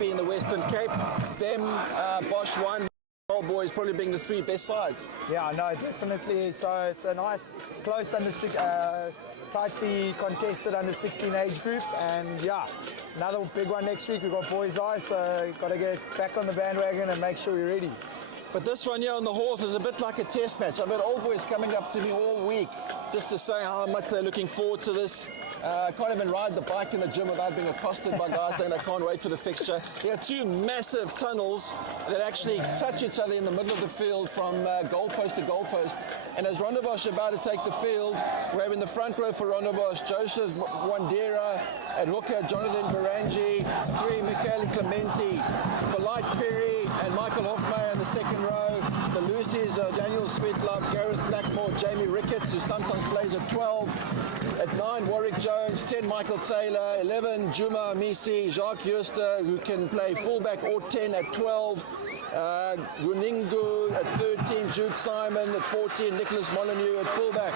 In the Western Cape, them, Bosch, Weinberg, old boys probably being the three best sides. Yeah, no, definitely. So it's a nice, close tightly contested under 16 age group, and yeah, another big one next week. We've got Boys Eye, so you've got to get back on the bandwagon and make sure we're ready. But this one here on the Horse is a bit like a test match. I've had old boys coming up to me all week just to say how much they're looking forward to this. I can't even ride the bike in the gym without being accosted by guys saying they can't wait for the fixture. There are two massive tunnels that actually touch each other in the middle of the field from goalpost to goalpost. And as Rondebosch are about to take the field, we have in the front row for Rondebosch, Joseph Wandera, at hooker, Jonathan Barangi, 3, Michael Clementi, Polite Perry, and Michael Hofmeyer in the second row. The Lucy's Daniel Sweetlove, Gareth Blackmore, Jamie Ricketts, who sometimes plays at 12. At 9, Warwick Jones, 10, Michael Taylor, 11, Juma Misi, Jacques Juster, who can play fullback or 10 at 12. Runingu at 13, Jude Simon at 14, Nicholas Molyneux at fullback.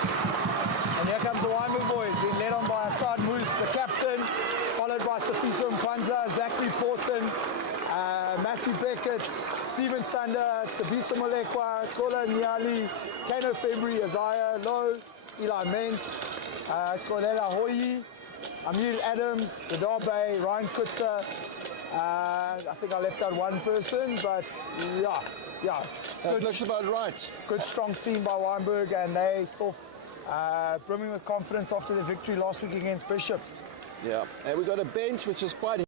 And here comes the Wynberg boys, being led on by Assad Moose, the captain, followed by Safiso Mpanza, Zachary Porton, Matthew Beckett, Stephen Stander, Tabiso Molekwa, Tola Niali, Kano February, Isaiah Lowe, Eli Mentz, Tonela Hoyi, Amir Adams, Rondebosch, Ryan Kutzer. I think I left out one person, but yeah. That looks about right. Good strong team by Weinberg, and they still brimming with confidence after the victory last week against Bishops. Yeah, and we got a bench which is quite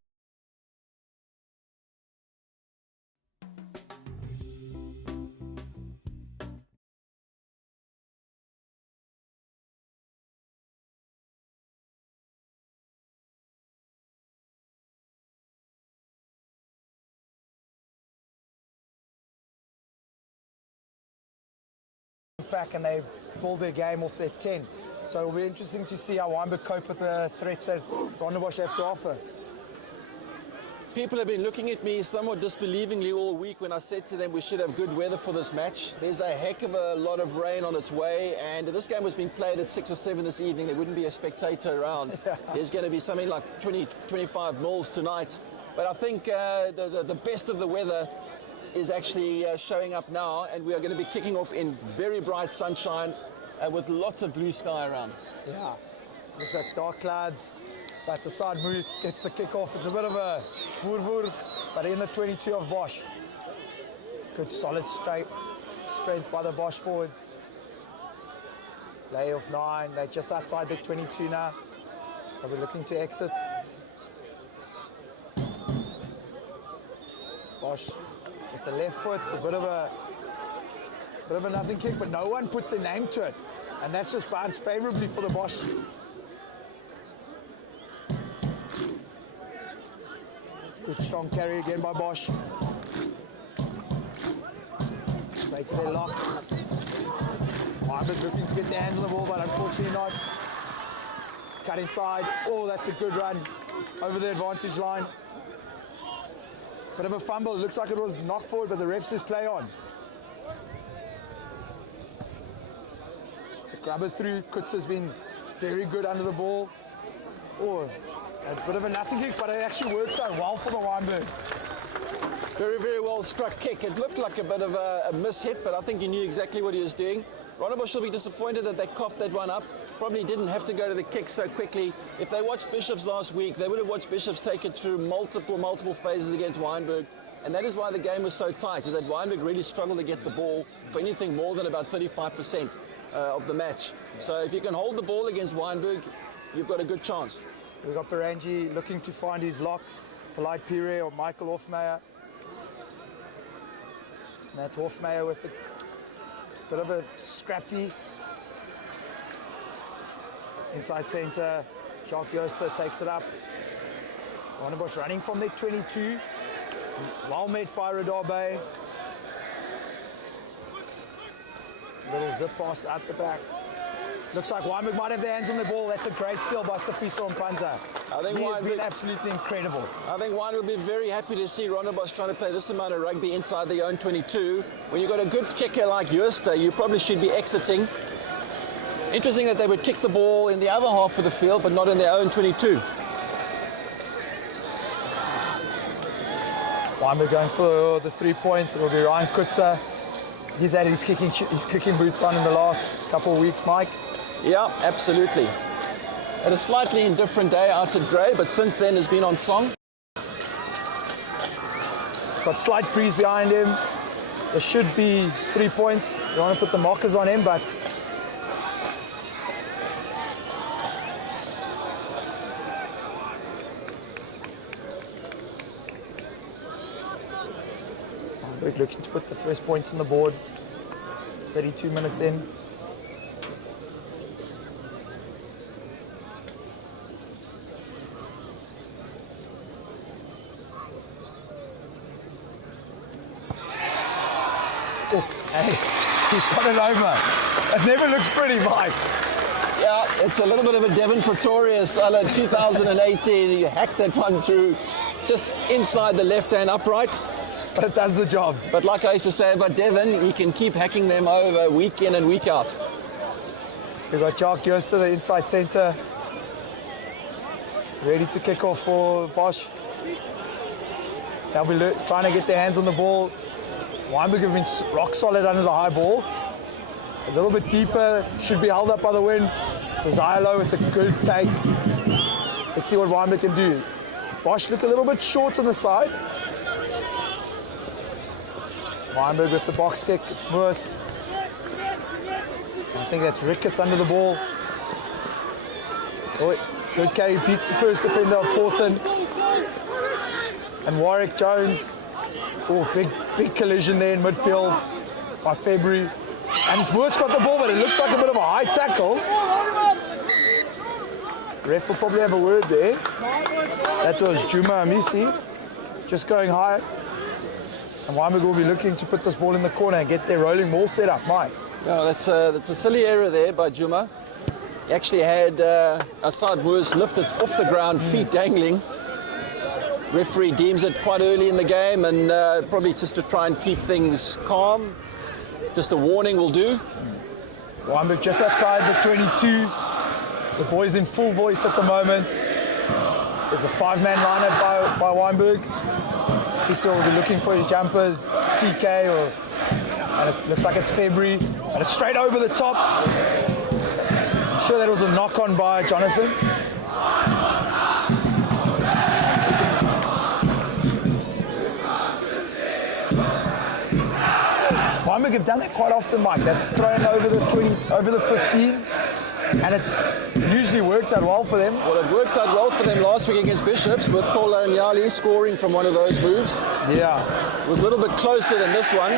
back, and they pulled their game off their 10. So it'll be interesting to see how Weinberg cope with the threats that Rondebosch have to offer. People have been looking at me somewhat disbelievingly all week when I said to them we should have good weather for this match. There's a heck of a lot of rain on its way, and if this game was being played at 6 or 7 this evening, there wouldn't be a spectator around. There's going to be something like 20, 25 mils tonight. But I think the best of the weather is actually showing up now, and we are going to be kicking off in very bright sunshine with lots of blue sky around. Yeah, looks like dark clouds, but Assad Moose gets the kickoff. It's a bit of a voer, but in the 22 of Bosch. Good solid strength by the Bosch forwards. Lay of 9, they're just outside the 22 now. They'll be looking to exit. Bosch with the left foot, a bit of a nothing kick, but no one puts a name to it, and that's just bounced favorably for the Bosch. Good strong carry again by Bosch. Straight to their lock. Wynberg looking to get their hands on the ball, but unfortunately not. Cut inside. Oh, that's a good run over the advantage line. Bit of a fumble. It looks like it was knocked forward, but the ref says play on. It's a grabber through. Kutzer's been very good under the ball. Oh, a bit of a nothing kick, but it actually works out well for the Wynberg. Very, very well struck kick. It looked like a bit of a miss-hit, but I think he knew exactly what he was doing. Rondebosch will be disappointed that they coughed that one up. Probably didn't have to go to the kick so quickly. If they watched Bishops last week, they would have watched Bishops take it through multiple phases against Wynberg. And that is why the game was so tight, is that Wynberg really struggled to get the ball for anything more than about 35% of the match. So if you can hold the ball against Wynberg, you've got a good chance. We've got Barangi looking to find his locks. Polite Pire or Michael Hofmeyer. And that's Hofmeyer with a bit of a scrappy. Inside centre, Jacques Joster takes it up. Rondebosch running from their 22. Well met by Rondebosch. Little zip pass at the back. Looks like Wynberg might have their hands on the ball. That's a great steal by Supera and Panza. I think He has Wynberg- been absolutely incredible. I think Wynberg will be very happy to see Rondebosch trying to play this amount of rugby inside their own 22. When you've got a good kicker like Jooste, you probably should be exiting. Interesting that they would kick the ball in the other half of the field, but not in their own 22. Wynberg going for the 3 points. It will be Ryan Kutzer. He's had his kicking boots on in the last couple of weeks, Mike. Yeah, absolutely. Had a slightly indifferent day out at Grey, but since then has been on song. Got slight breeze behind him. There should be 3 points. You want to put the markers on him, but Wynberg looking to put the first points on the board. 32 minutes in. Oh, hey, he's got it over. It never looks pretty, Mike. Yeah, it's a little bit of a Devon Pretorius a la 2018. You hacked that one through just inside the left-hand upright. But it does the job. But like I used to say about Devon, he can keep hacking them over week in and week out. We've got Jacques Jooste, the inside centre. Ready to kick off for Bosch. They'll be trying to get their hands on the ball. Wynberg have been rock solid under the high ball. A little bit deeper, should be held up by the wind. It's a Zylo with a good take. Let's see what Wynberg can do. Bosch look a little bit short on the side. Wynberg with the box kick, it's Moras. I think that's Ricketts under the ball. Oh, good carry, beats the first defender of Portland. And Warwick Jones. Oh, big collision there in midfield by February. And it's Moras got the ball, but it looks like a bit of a high tackle. Ref will probably have a word there. That was Juma Amisi, just going high. And Wynberg will be looking to put this ball in the corner and get their rolling ball set up, Mike. No, that's a silly error there by Juma. He actually had Assad Moors lifted off the ground, feet dangling. Referee deems it quite early in the game, and probably just to try and keep things calm. Just a warning will do. Wynberg just outside the 22. The boys in full voice at the moment. There's a 5-man lineup by Wynberg. Supera will be looking for his jumpers, TK, and it looks like it's February. And it's straight over the top. I'm sure that was a knock-on by Jonathan. Wynberg have done that quite often, Mike. They've thrown over the 20, over the 15, and it's usually worked out well for them. Well, it worked out well for them last week against Bishops, with Kola and Yali scoring from one of those moves. Yeah. It was a little bit closer than this one.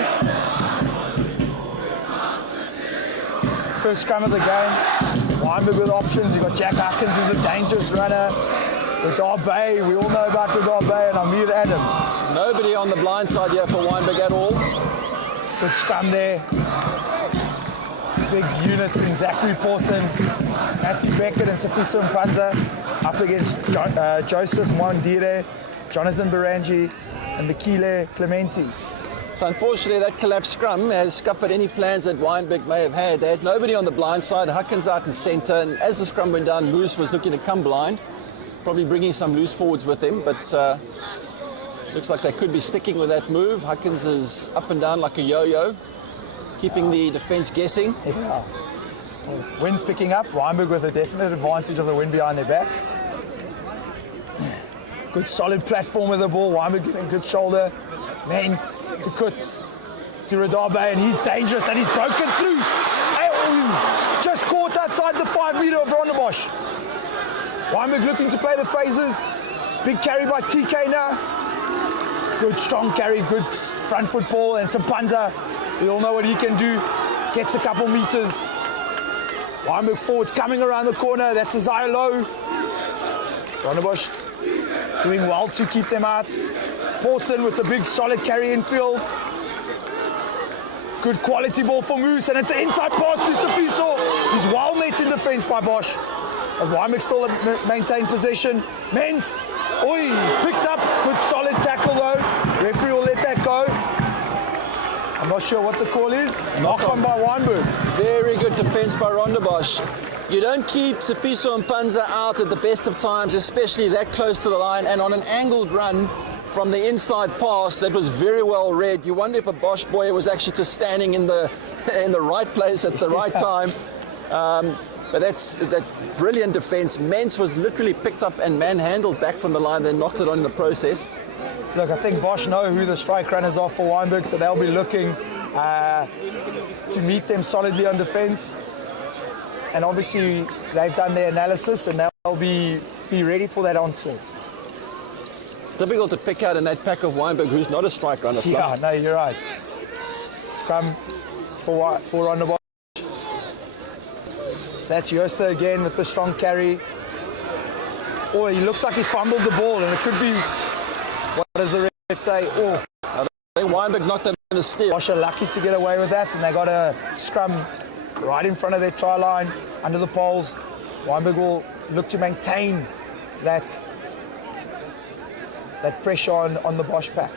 First scrum of the game. Wynberg with options. You've got Jack Huckins, who's a dangerous runner. With Darby, we all know about Darby and Amir Adams. Nobody on the blind side here for Wynberg at all. Good scrum there. Big units in Zachary Portland, Matthew Beckett and Supera and Panza up against Joseph Mwandire, Jonathan Barangi and Mikile Clementi. So unfortunately that collapsed scrum has scuppered any plans that Wynberg may have had. They had nobody on the blind side, Huckins out in centre, and as the scrum went down, Moose was looking to come blind, probably bringing some loose forwards with him, but looks like they could be sticking with that move. Huckins is up and down like a yo-yo, keeping the defence guessing. Yeah. Wind's picking up. Wynberg with a definite advantage of the wind behind their backs. Good solid platform with the ball. Wynberg getting good shoulder. Mains to Kutz, to Radabe, and he's dangerous and he's broken through. Just caught outside the 5 metre of Rondebosch. Wynberg looking to play the phases. Big carry by TK now. Good strong carry, good front foot ball, and Panza. We all know what he can do. Gets a couple meters. Wynberg forwards coming around the corner. That's a Zylo. Rondebosch doing well to keep them out. Portland with the big solid carry infield. Good quality ball for Moose, and it's an inside pass to Sifiso. He's well met in defense by Bosch. But Wynberg still maintained possession. Mens, oi, picked up. Good solid tackle though. Referee will let that go. I'm not sure what the call is. Knock on by Wynberg. Very good defense by Rondebosch. You don't keep Sifiso and Panza out at the best of times, especially that close to the line, and on an angled run from the inside pass, that was very well read. You wonder if a Bosch boy was actually just standing in the right place at the right time. But that's that brilliant defense. Mens was literally picked up and manhandled back from the line, then knocked it on in the process. Look, I think Bosch know who the strike runners are for Wynberg, so they'll be looking to meet them solidly on defense. And obviously, they've done their analysis, and they'll be ready for that onslaught. It's difficult to pick out in that pack of Wynberg who's not a strike runner. Yeah, no, you're right. Scrum for Rondebosch. That's Jooste again with the strong carry. Oh, he looks like he's fumbled the ball, and it could be, what does the ref say? Oh, I think Wynberg knocked that in the steer. Bosch are lucky to get away with that, and they got a scrum right in front of their try line, under the poles. Wynberg will look to maintain that pressure on the Bosch pack.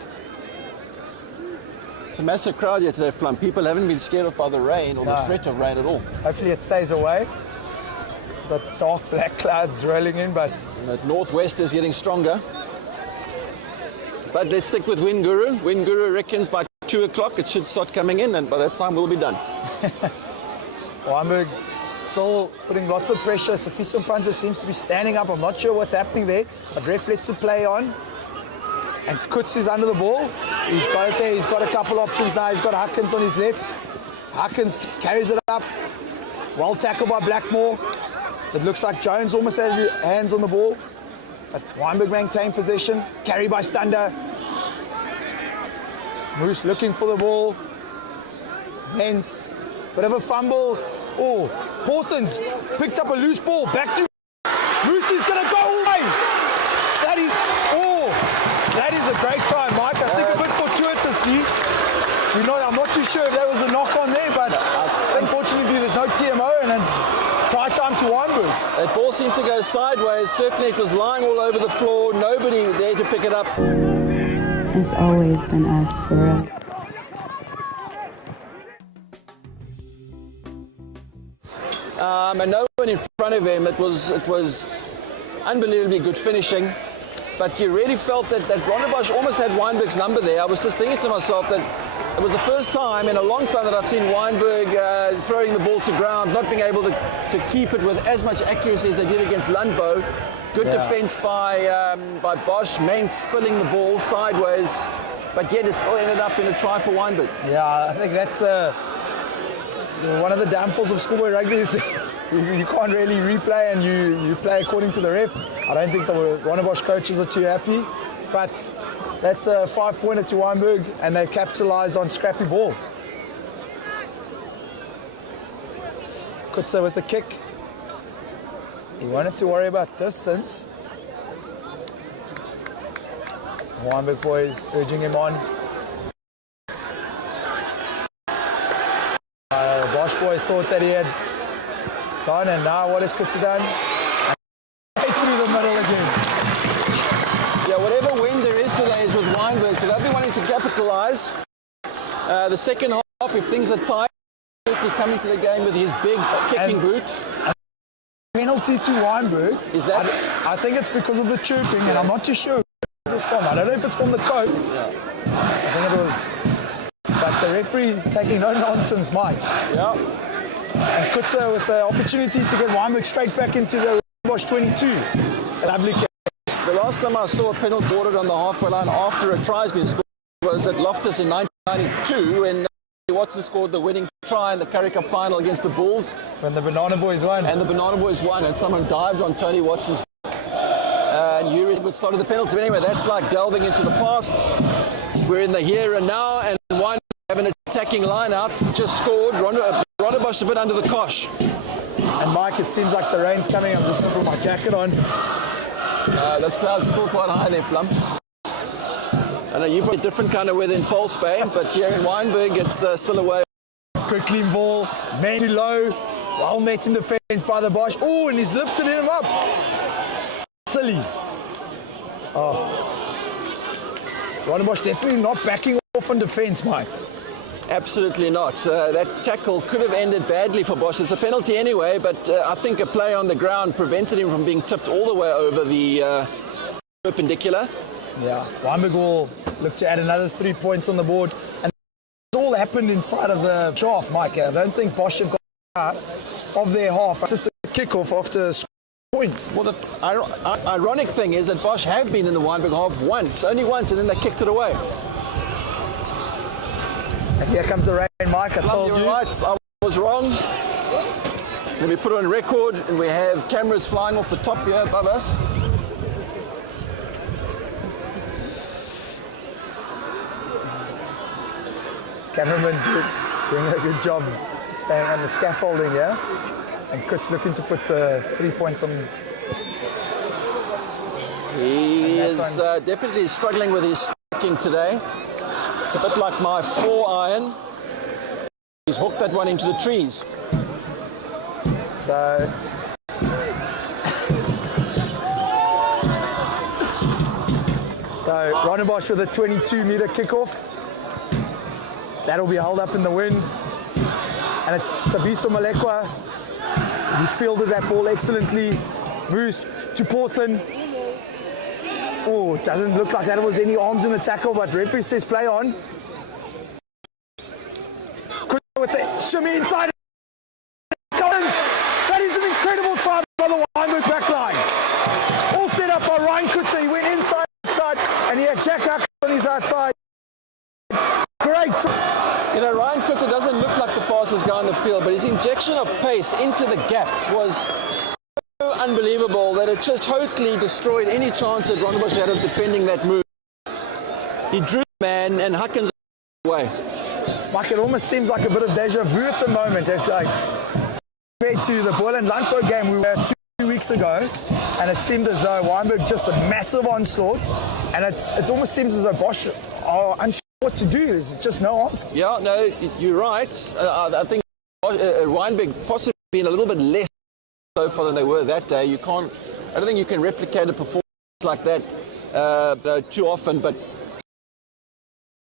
It's a massive crowd here today, Flum. People haven't been scared off by the rain or the threat of rain at all. Hopefully it stays away. Got dark black clouds rolling in, but And the northwest is getting stronger. But let's stick with Wind Guru. Wind Guru reckons by 2 o'clock it should start coming in, and by that time we'll be done. Wynberg still putting lots of pressure. Sifiso Panza seems to be standing up. I'm not sure what's happening there, but ref lets it play on. And Kutz is under the ball. He's got it there. He's got a couple options now. He's got Huckins on his left. Huckins carries it up. Well tackled by Blackmore. It looks like Jones almost had his hands on the ball. But Wynberg maintained possession. Carry by Stander. Moose looking for the ball. Mens. Bit of a fumble. Oh, Portons picked up a loose ball. Back to Moose is going to go away. That is a great try, Mike. I think a bit fortuitously. I'm not too sure if that was a knock on there, but unfortunately there's no TMO, and it's try time to Wynberg. That ball seemed to go sideways. Certainly it was lying all over the floor. Nobody there to pick it up. It's always been us, for real. And no one in front of him. It was unbelievably good finishing. But you really felt that Rondebosch almost had Wynberg's number there. I was just thinking to myself that it was the first time in a long time that I've seen Wynberg throwing the ball to ground, not being able to keep it with as much accuracy as they did against Landbou. Good defense by Bosch, Mens spilling the ball sideways, but yet it still ended up in a try for Wynberg. Yeah, I think that's one of the downfalls of schoolboy rugby is you can't really replay, and you play according to the ref. I don't think the Rondebosch coaches are too happy, but that's a 5-pointer to Wynberg, and they capitalized on scrappy ball. Kutza with the kick. You won't have to worry about distance. Wynberg boys urging him on. The Bosch boy thought that he had gone, and now what has Kutza done? Through the middle again. Yeah, whatever wind there is today is with Wynberg, so they'll be wanting to capitalize. The second half, if things are tight, he'll come into the game with his big kicking boot. Penalty to Wynberg. Is that? I think it's because of the chirping, and I'm not too sure who it's from. I don't know if it's from the coach. Yeah. I think it was. But the referee is taking no nonsense, Mike. Yeah. And Kutza with the opportunity to get Wynberg straight back into the Bosch 22. Lovely kick. The last time I saw a penalty awarded on the halfway line after a try's been scored was at Loftus in 1992, when Watson scored the winning try in the Currie Cup final against the Bulls. When the Banana Boys won. And the Banana Boys won, and someone dived on Tony Watson's back. And Yuri would start the penalty. But anyway, that's like delving into the past. We're in the here and now, and one have an attacking line out. Just scored. Rondebosch a bit under the cosh. And Mike, it seems like the rain's coming. I'm just going to put my jacket on. Those clouds are still quite high there, Plum. I know you've got a different kind of weather in False Bay, but here in Wynberg, it's still a way Good clean ball, met too low, well met in defense by the Bosch. Oh, and he's lifted him up. Silly. Rondebosch definitely not backing off on defense, Mike. Absolutely not. That tackle could have ended badly for Bosch. It's a penalty anyway, but I think a play on the ground prevented him from being tipped all the way over the perpendicular. Yeah, Weinberg will look to add another 3 points on the board. And it all happened inside of the shaft, Mike. I don't think Bosch have got out of their half. It's a kickoff after points. Well, the ironic thing is that Bosch have been in the Weinberg half once, only once, and then they kicked it away. And here comes the rain, Mike. I told you. Right, I was wrong. Let me put it on record, and we have cameras flying off the top here above us. Cameraman doing a good job staying on the scaffolding here. And Kurt's looking to put the 3 points on. He is definitely struggling with his striking today. It's a bit like my 4-iron. He's hooked that one into the trees. So Rondebosch with a 22-meter kickoff. That'll be held up in the wind. And it's Tabiso Malekwa. He's fielded that ball excellently. Moves to Portland. Oh, it doesn't look like that was any arms in the tackle, but referee says play on. With the shimmy inside. Collins. That is an incredible try by the Weinberg backline. All set up by Ryan Kutze. He went inside, and he had Jack Huck on his outside. Great try. You know, Ryan Kutze doesn't look like the fastest guy on the field, but his injection of pace into the gap was so unbelievable that it just totally destroyed any chance that Rondebosch had of defending that move. He drew the man, and Huckins away. Mike, it almost seems like a bit of deja vu at the moment. It's like compared to the Boylan Landbouw game we were 2 weeks ago, and it seemed as though Weinberg just a massive onslaught, and it almost seems as though Bosch are unsure what to do. There's just no answer. Yeah, no, you're right. I think Weinberg possibly been a little bit less so far than they were that day. I don't think you can replicate a performance like that too often, but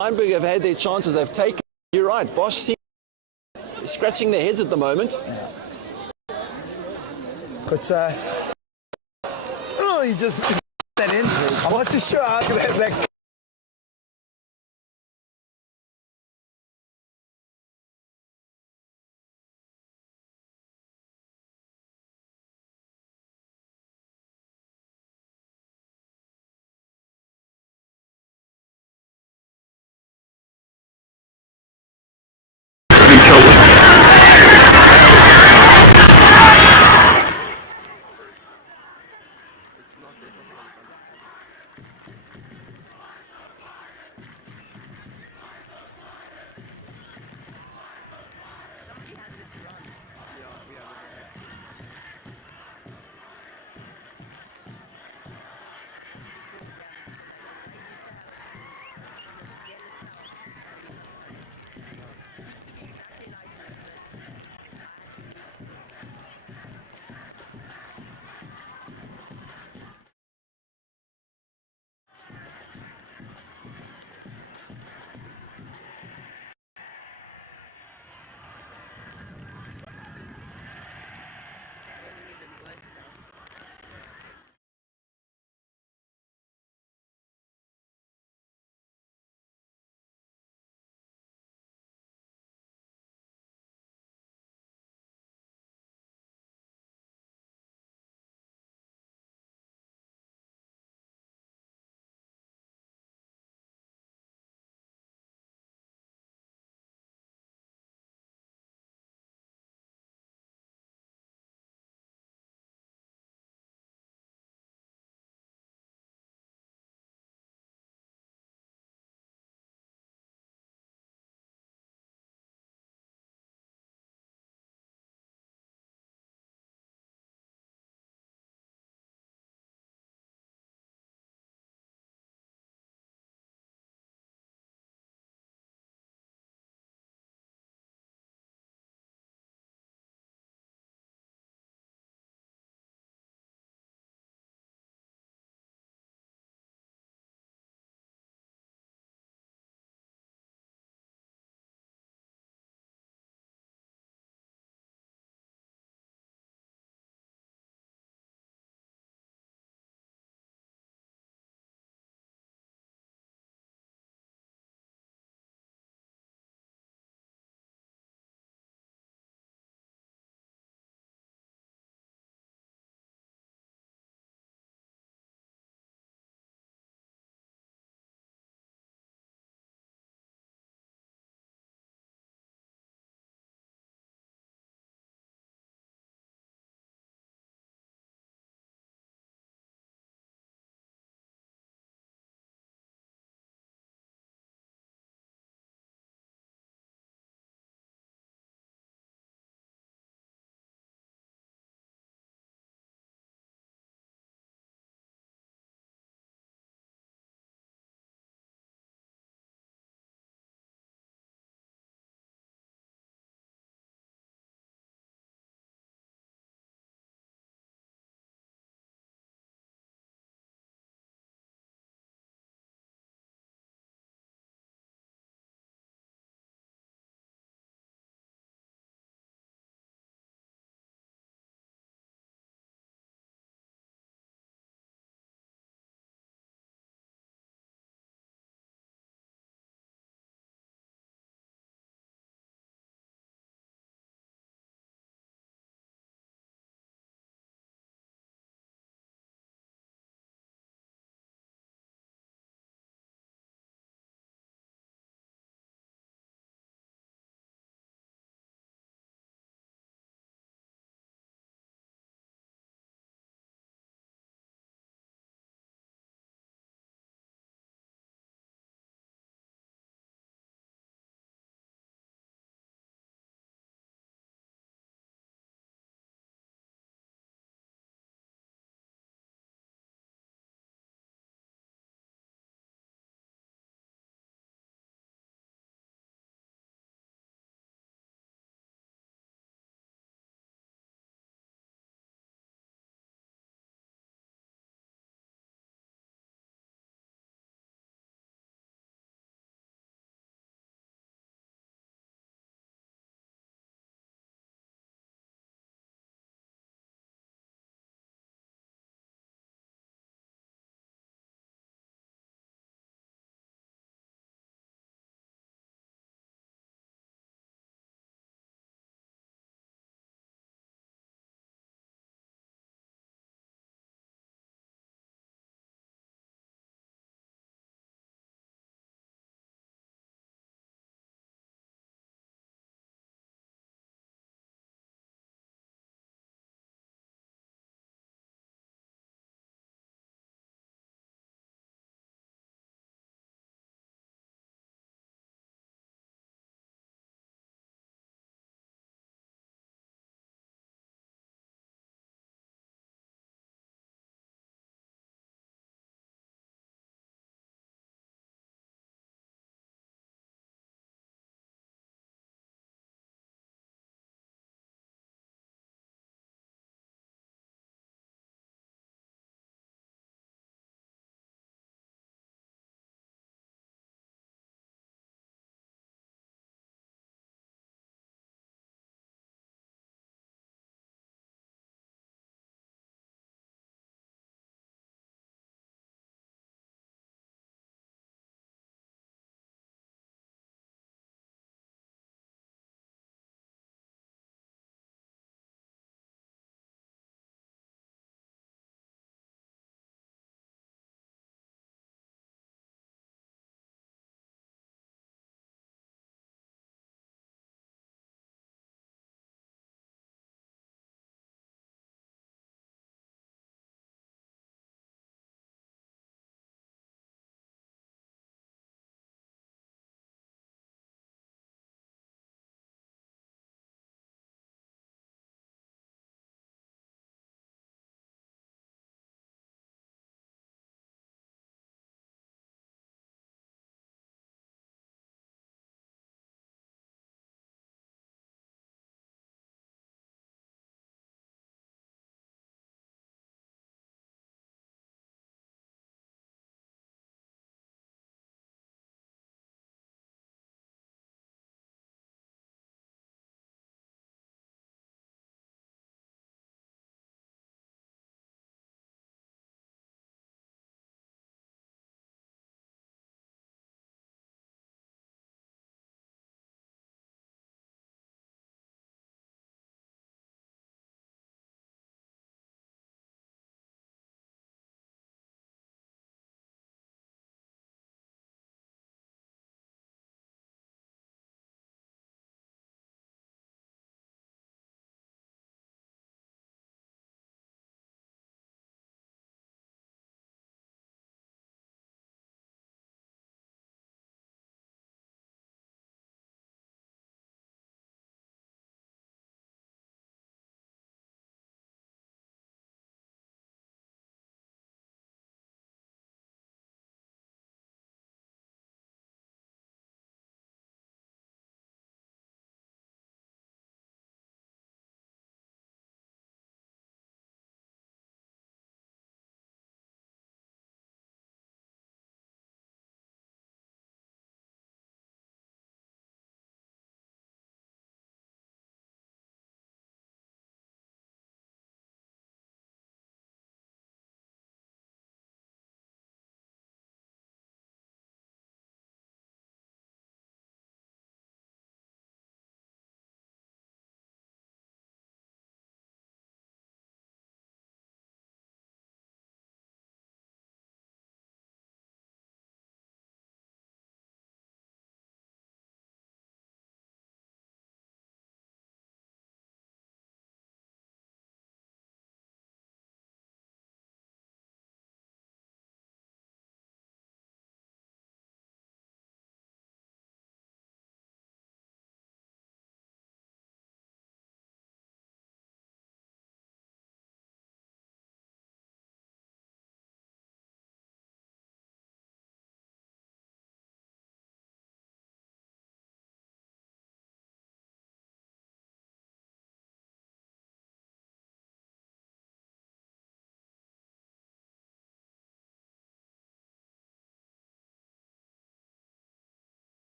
Weinberg have had their chances. They've taken. You're right. Bosch seems scratching their heads at the moment. Yeah. Could he just put that in? I want to show out that.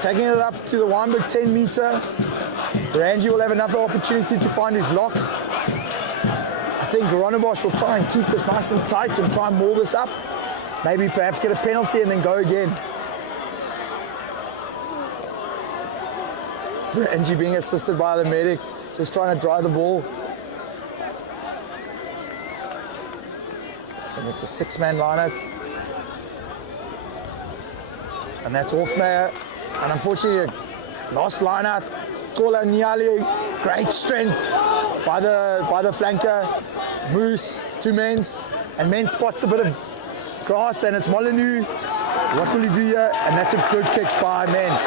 taking it up to the Weinberg 10 meter. Ranji will have another opportunity to find his locks. I think Rondebosch will try and keep this nice and tight and try and maul this up. Maybe perhaps get a penalty and then go again. Ranji being assisted by the medic, just trying to dry the ball. And it's a 6-man line-out. And that's Hofmeyer. And unfortunately, last line-out. Kola Nyali, great strength by the flanker. Moose, 2 men's. And men spots a bit of grass and it's Molyneux. What will he do here? And that's a good kick by Mens.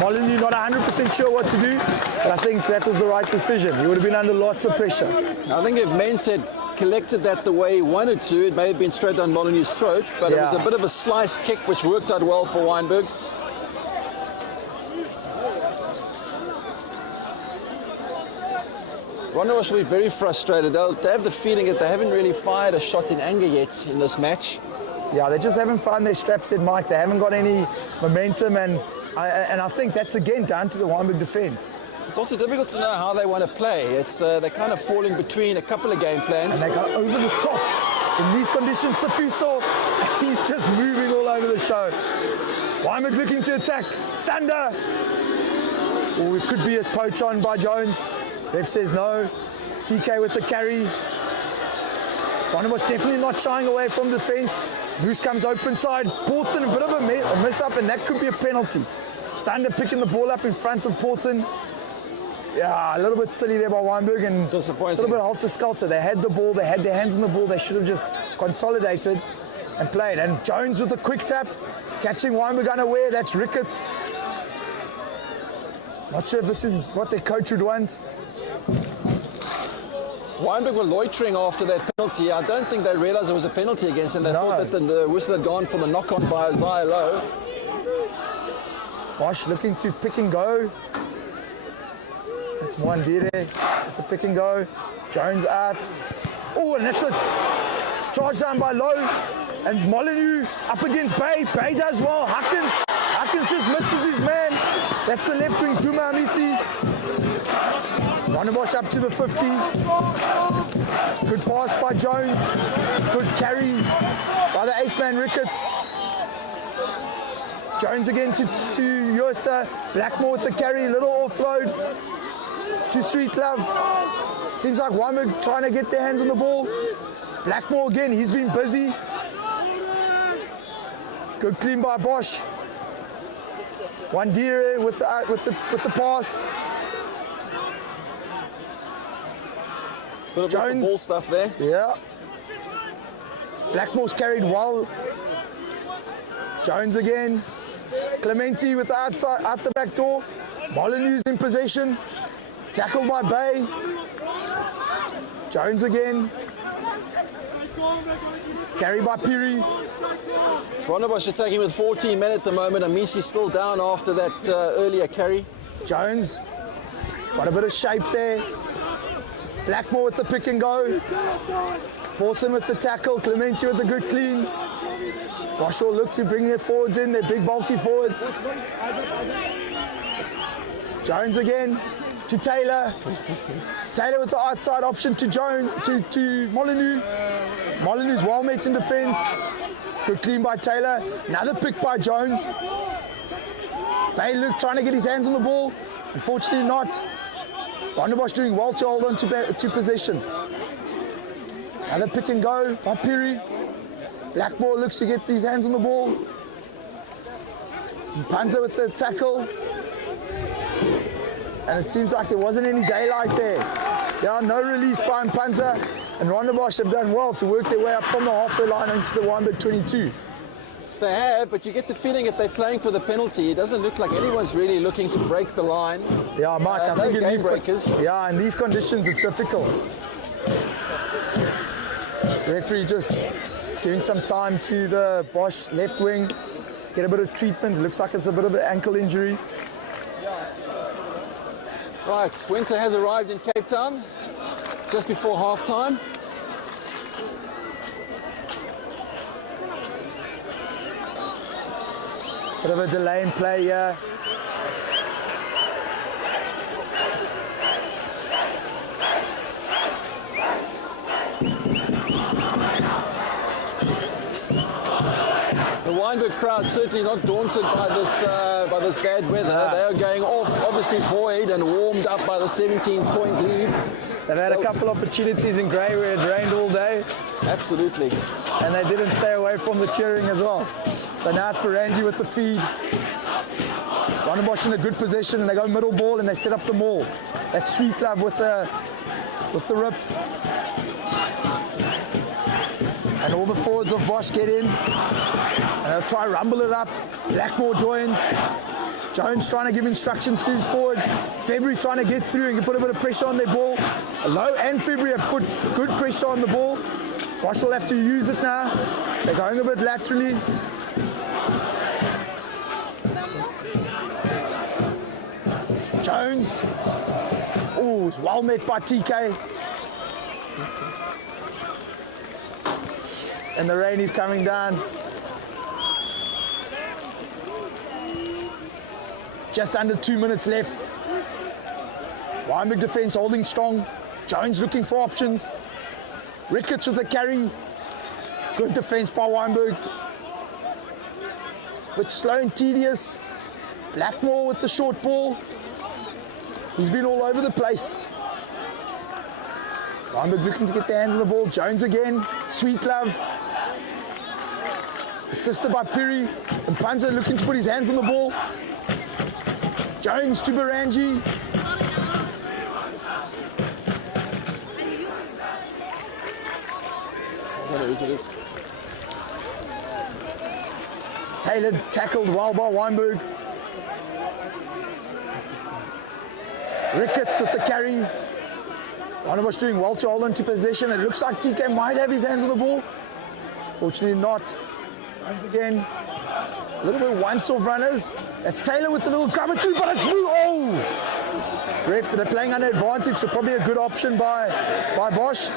Molyneux not 100% sure what to do, but I think that was the right decision. He would have been under lots of pressure. I think if Mens had collected that the way he wanted to, it may have been straight down Molyneux's throat, but it was a bit of a slice kick which worked out well for Wynberg. Rondebosch will be very frustrated. They have the feeling that they haven't really fired a shot in anger yet in this match. Yeah, they just haven't found their straps in, Mike. They haven't got any momentum, and I think that's again down to the Wynberg defense. It's also difficult to know how they want to play. It's they're kind of falling between a couple of game plans. And they go over the top. In these conditions, Safiso, he's just moving all over the show. Wynberg looking to attack. Stander. Or it could be a poach on by Jones. Ref says no. TK with the carry. Rondebosch definitely not shying away from the defense. Moose comes open side. Porthen, a bit of a mess up, and that could be a penalty. Stander picking the ball up in front of Porthen. Yeah, a little bit silly there by Wynberg and disappointing. A little bit helter-skelter. They had the ball, they had their hands on the ball. They should have just consolidated and played. And Jones with a quick tap, catching Wynberg unaware. That's Ricketts. Not sure if this is what their coach would want. Wynberg were loitering after that penalty. I don't think they realised it was a penalty against them. They thought that the whistle had gone for the knock-on by Zai Low. Bosch looking to pick and go. That's Mwandire at the pick and go. Jones out. Oh, and that's a charge down by Low. And it's Molyneux up against Bay. Bay does well. Huckins just misses his man. That's the left wing, Juma Amisi. Rondebosch up to the 50. Good pass by Jones. Good carry by the 8th man, Ricketts. Jones again to Yoster. Blackmore with the carry, little offload to Sweet Love. Seems like Wynberg trying to get their hands on the ball. Blackmore again, he's been busy. Good clean by Bosch. Wandire with the pass. Bit of ball stuff there. Yeah. Blackmore's carried well. Jones again. Clementi with the outside, out the back door. Molyneux's in possession. Tackled by Bay. Jones again. Carried by Piri. Rondebosch attacking with 14 men at the moment. Amisi's still down after that earlier carry. Jones. Got a bit of shape there. Blackmore with the pick and go. Porthen with the tackle. Clementi with the good clean. Bosch will look to bring their forwards in, their big bulky forwards. Jones again to Taylor. Taylor with the outside option to Jones, to Molyneux. Molyneux's well met in defense. Good clean by Taylor. Another pick by Jones. Bay look trying to get his hands on the ball. Unfortunately not. Rondebosch doing well to hold on to possession. Another pick and go by Piri. Blackmore looks to get his hands on the ball. Panzer with the tackle. And it seems like there wasn't any daylight there. There are no release by Panzer. And Rondebosch have done well to work their way up from the halfway line into the Wynberg 22. They have, but you get the feeling that they're playing for the penalty. It doesn't look like anyone's really looking to break the line. Yeah, Mike, I think in these breakers. Yeah, in these conditions it's difficult. The referee just giving some time to the Bosch left wing to get a bit of treatment. It looks like it's a bit of an ankle injury. Right, Winter has arrived in Cape Town just before half-time. Bit of a delay in play here. The Weinberg crowd certainly not daunted by this bad weather. They are going off, obviously buoyed and warmed up by the 17-point lead. They've had a couple opportunities in Grey where it rained all day. Absolutely. And they didn't stay away from the cheering as well. So now it's Barangi with the feed. Rondebosch in a good position, and they go middle ball and they set up the maul. That's Sweet Love with the rip. And all the forwards of Bosch get in. And they'll try rumble it up. Blackmore joins. Jones trying to give instructions to his forwards. February trying to get through and put a bit of pressure on their ball. Low and February have put good pressure on the ball. Bosch will have to use it now. They're going a bit laterally. Jones. Oh, it's well met by TK. And the rain is coming down. Just under 2 minutes left. Wynberg defense holding strong. Jones looking for options. Ricketts with the carry. Good defense by Wynberg. But slow and tedious. Blackmore with the short ball. He's been all over the place. Wynberg looking to get their hands on the ball. Jones again. Sweet Love. Assisted by Piri. And Panzer looking to put his hands on the ball. Jones to Barangi. Taylor tackled well by Wynberg. Ricketts with the carry. Rondebosch doing well to hold on to possession. It looks like TK might have his hands on the ball. Fortunately not. Once again, a little bit once-off runners. That's Taylor with the little grab it through, but it's new. Oh! Ref, they're playing under advantage, so probably a good option by Bosch.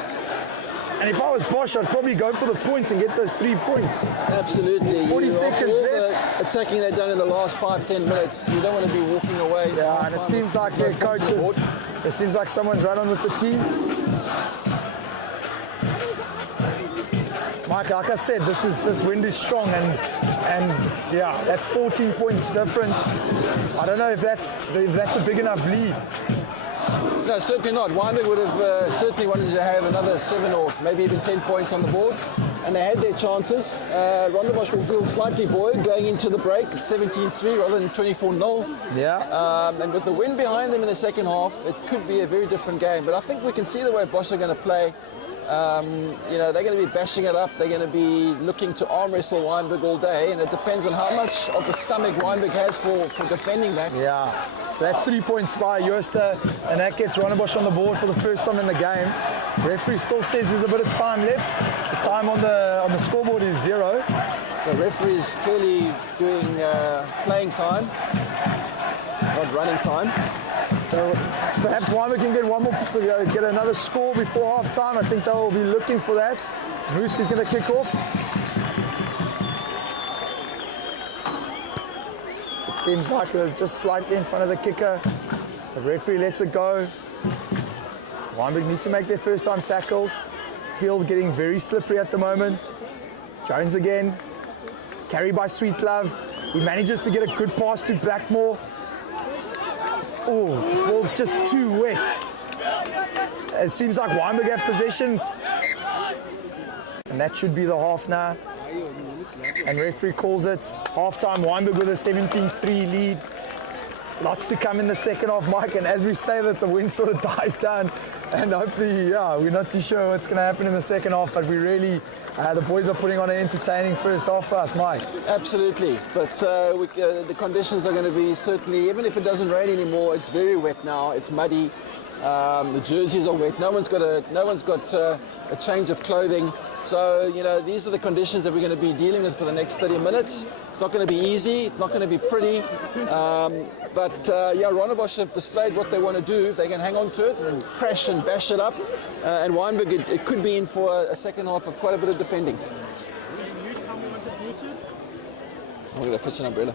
And if I was Bosch, I'd probably go for the points and get those 3 points. Absolutely. 40 seconds left. The attacking they've done in the last 5-10 minutes, you don't want to be walking away. Yeah, and it seems like their coaches, it seems like someone's run on with the team. Mike, like I said, this wind is strong, and yeah, that's 14 points difference. I don't know if that's a big enough lead. No, certainly not. Wynberg would have certainly wanted to have another 7 or maybe even 10 points on the board, and they had their chances. Rondebosch will feel slightly buoyed going into the break at 17-3 rather than 24-0. Yeah. And with the wind behind them in the second half, it could be a very different game. But I think we can see the way Bosch are going to play. You know, they're going to be bashing it up. They're going to be looking to arm wrestle Wynberg all day, and it depends on how much of the stomach Wynberg has for defending that. Yeah, so that's 3 points by Jooste, and that gets Rondebosch on the board for the first time in the game. Referee still says there's a bit of time left. The time on the scoreboard is 0. So referee is clearly doing playing time, not running time. So perhaps Wynberg can get another score before half time. I think they'll be looking for that. Moose is going to kick off. It seems like they're just slightly in front of the kicker. The referee lets it go. Wynberg need to make their first time tackles. Field getting very slippery at the moment. Jones again. Carry by Sweet Love. He manages to get a good pass to Blackmore. Oh, ball's just too wet. It seems like Wynberg have possession. And that should be the half now. And referee calls it. Half-time, Wynberg with a 17-3 lead. Lots to come in the second half, Mike. And as we say that, the wind sort of dies down. And hopefully, yeah, we're not too sure what's going to happen in the second half. But we really, the boys are putting on an entertaining first half for us, Mike. Absolutely. But the conditions are going to be certainly, even if it doesn't rain anymore, it's very wet now. It's muddy. The jerseys are wet. No one's got a change of clothing. So, you know, these are the conditions that we're going to be dealing with for the next 30 minutes. It's not going to be easy. It's not going to be pretty. Yeah, Rondebosch have displayed what they want to do. If they can hang on to it and crash and bash it up. And Wynberg, it could be in for a second half of quite a bit of defending. Tell me when to mute it. I'm going to fetch an umbrella.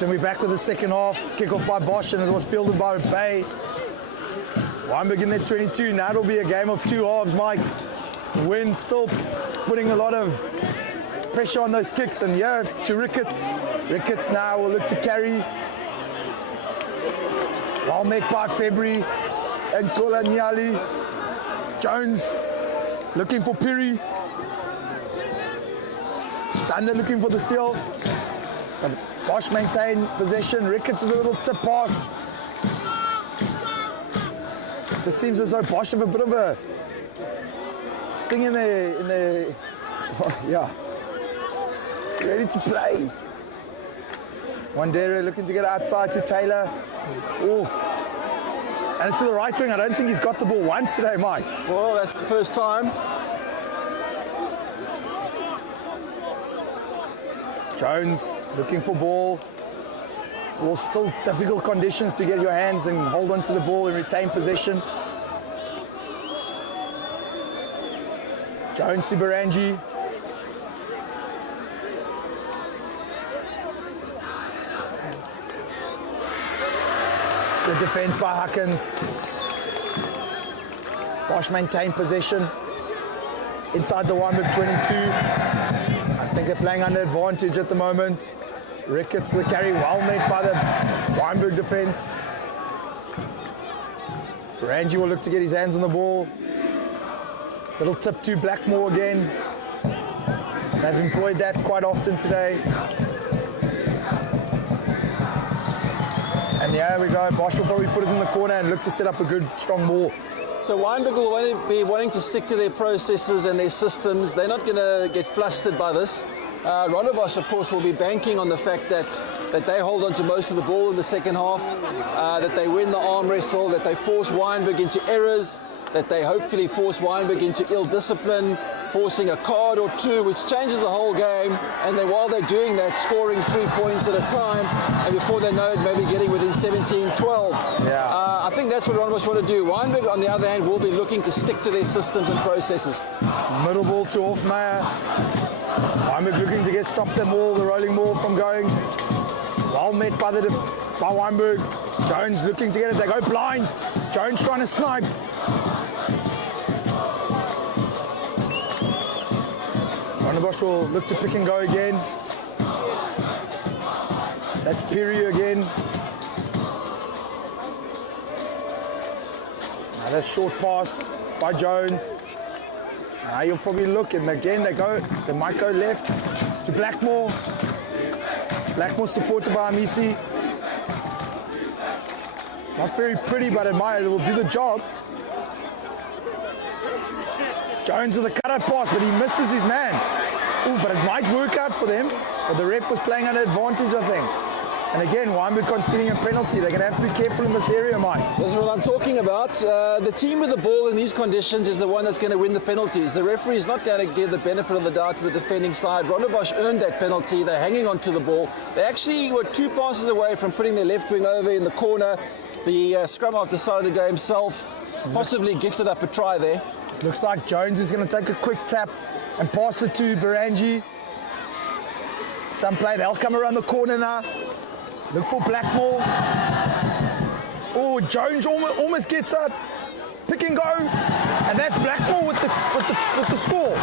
Right, and we're back with the second half. Kickoff by Bosch, and it was fielded by Bay. Weinberg in there 22. Now it'll be a game of two halves, Mike. Wynn still putting a lot of pressure on those kicks, and yeah, to Ricketts. Ricketts now will look to carry. Well met by February and Kolanyali. Jones looking for Piri. Stander looking for the steal. But Bosch maintain possession. Ricketts with a little tip pass. Just seems as though Bosch have a bit of a sting in the yeah. Ready to play. Wandera looking to get outside to Taylor. Oh. And it's to the right wing. I don't think he's got the ball once today, Mike. Well, that's the first time. Jones looking for ball. Well, still difficult conditions to get your hands and hold on to the ball and retain possession. Jones to Barangi. Good defense by Huckins. Bosch maintain possession inside the Wynberg 22. I think they're playing under advantage at the moment. Ricketts the carry, well met by the Wynberg defense. Barangi will look to get his hands on the ball. Little tip to Blackmore again. They've employed that quite often today. And yeah, we go. Bosch will probably put it in the corner and look to set up a good, strong ball. So Weinberg will be wanting to stick to their processes and their systems. They're not going to get flustered by this. Rondebosch, of course, will be banking on the fact that they hold on to most of the ball in the second half, that they win the arm wrestle, that they force Weinberg into errors, that they hopefully force Weinberg into ill discipline, forcing a card or two, which changes the whole game. And then while they're doing that, scoring 3 points at a time, and before they know it, maybe getting within 17-12. Yeah. I think that's what Rondebosch want to do. Weinberg, on the other hand, will be looking to stick to their systems and processes. Middle ball to Hofmeyer. Weinberg looking to get stopped the ball, the rolling ball from going. Well met by Weinberg. Jones looking to get it. They go blind. Jones trying to snipe. Rondebosch will look to pick and go again. That's Piri again. Another short pass by Jones. Now you'll probably look, and again they might go left to Blackmore. Blackmore supported by Amisi. Not very pretty, but it will do the job. Jones with a cut-out pass, but he misses his man. Ooh, but it might work out for them. But the ref was playing under advantage, I think. And again, Wynberg conceding a penalty. They're going to have to be careful in this area, Mike. That's what I'm talking about. The team with the ball in these conditions is the one that's going to win the penalties. The referee is not going to give the benefit of the doubt to the defending side. Rondebosch earned that penalty. They're hanging on to the ball. They actually were 2 passes away from putting their left wing over in the corner. The scrum half decided to go himself, possibly gifted up a try there. Looks like Jones is going to take a quick tap and pass it to Barangi. Some play, they'll come around the corner now. Look for Blackmore. Oh, Jones almost gets a pick and go. And that's Blackmore with the score.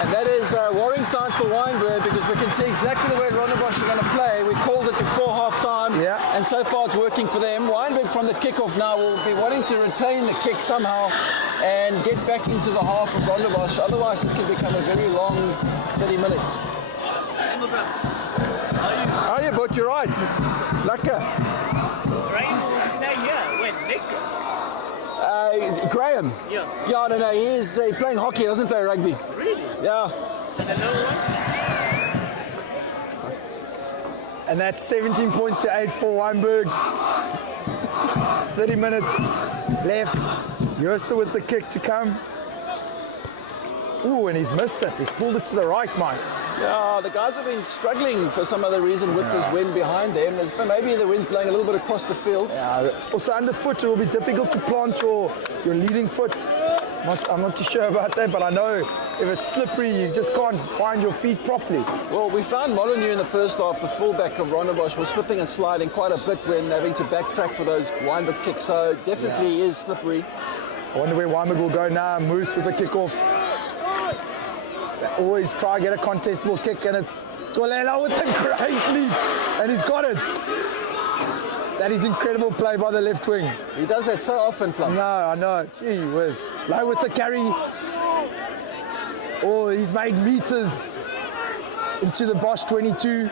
And that is worrying signs for Wynberg, because we can see exactly the way Rondebosch are going to play. We called it before half-time, yeah. And so far it's working for them. Wynberg from the kickoff now will be wanting to retain the kick somehow and get back into the half of Rondebosch. Otherwise it could become a very long 30 minutes. Oh yeah, but you're right. Lekker. Next year. Graham. Yeah. Yeah, no, he's playing hockey, he doesn't play rugby. Really? Yeah. And another one? And that's 17 points to 8 for Wynberg. 30 minutes left. Jooste with the kick to come. Ooh, and he's missed it. He's pulled it to the right, Mike. Yeah, the guys have been struggling for some other reason with this wind behind them. Maybe the wind's blowing a little bit across the field. Yeah, also underfoot, it will be difficult to plant your leading foot. I'm not too sure about that, but I know if it's slippery, you just can't find your feet properly. Well, we found Molyneux in the first half, the fullback of Rondebosch, was slipping and sliding quite a bit when having to backtrack for those Weinberg kicks, so definitely is slippery. I wonder where Wynberg will go now. Moose with the kickoff. They always try to get a contestable kick, and it's Tolela with the great leap, and he's got it. That is incredible play by the left wing. He does that so often, Flum. No, I know. Gee whiz. Low with the carry. Oh, he's made meters into the Bosch 22.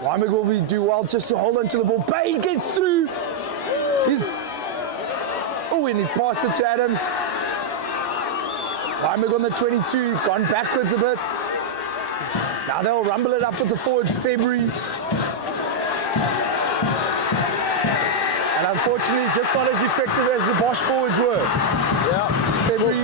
Wynberg will do well just to hold on to the ball. Bay gets through. And he's passed it to Adams. Wynberg on the 22, gone backwards a bit. Now they'll rumble it up with the forwards, February. And unfortunately, just not as effective as the Bosch forwards were. Yeah. February,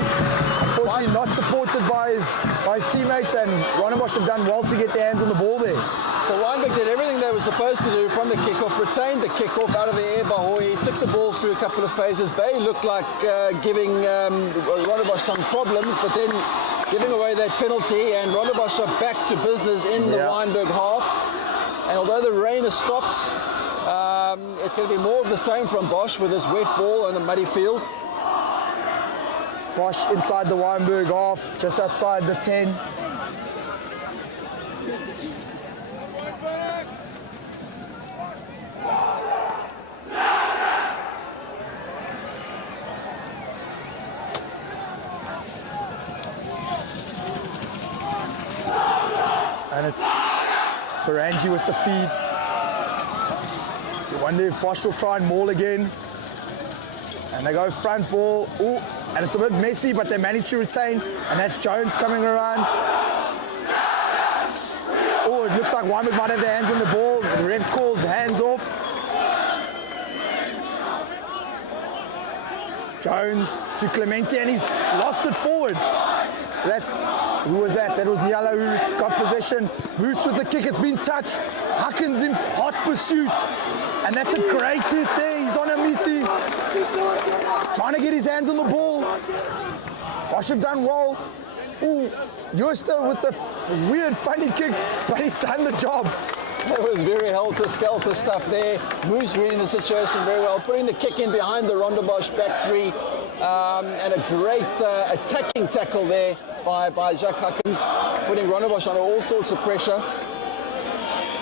unfortunately, not supported by his teammates, and Rondebosch have done well to get their hands on the ball there. So Weinberg did everything they were supposed to do from the kickoff, retained the kickoff out of the air by Hoy, took the ball through a couple of phases. Bay looked like giving Rondebosch some problems, but then giving away that penalty, and Rondebosch are back to business in the Weinberg half. And although the rain has stopped, it's going to be more of the same from Bosch with this wet ball on the muddy field. Bosch inside the Weinberg half, just outside the 10. And it's Barangi with the feed. You wonder if Bosch will try and maul again. And they go front ball. Ooh, and it's a bit messy, but they manage to retain. And that's Jones coming around. Oh, it looks like Wynberg might have their hands on the ball. The ref calls hands off. Jones to Clemente, and he's lost it forward. Who was that? That was Niala who got possession. Moose with the kick, it's been touched. Huckins in hot pursuit. And that's a great hit there. He's on a missy. Trying to get his hands on the ball. Bosch have done well. Ooh, Jooster with the weird funny kick, but he's done the job. It was very helter-skelter stuff there. Moose reading the situation very well, putting the kick in behind the Rondebosch back three, and a great attacking tackle there by Jacques Huckins, putting Rondebosch under all sorts of pressure.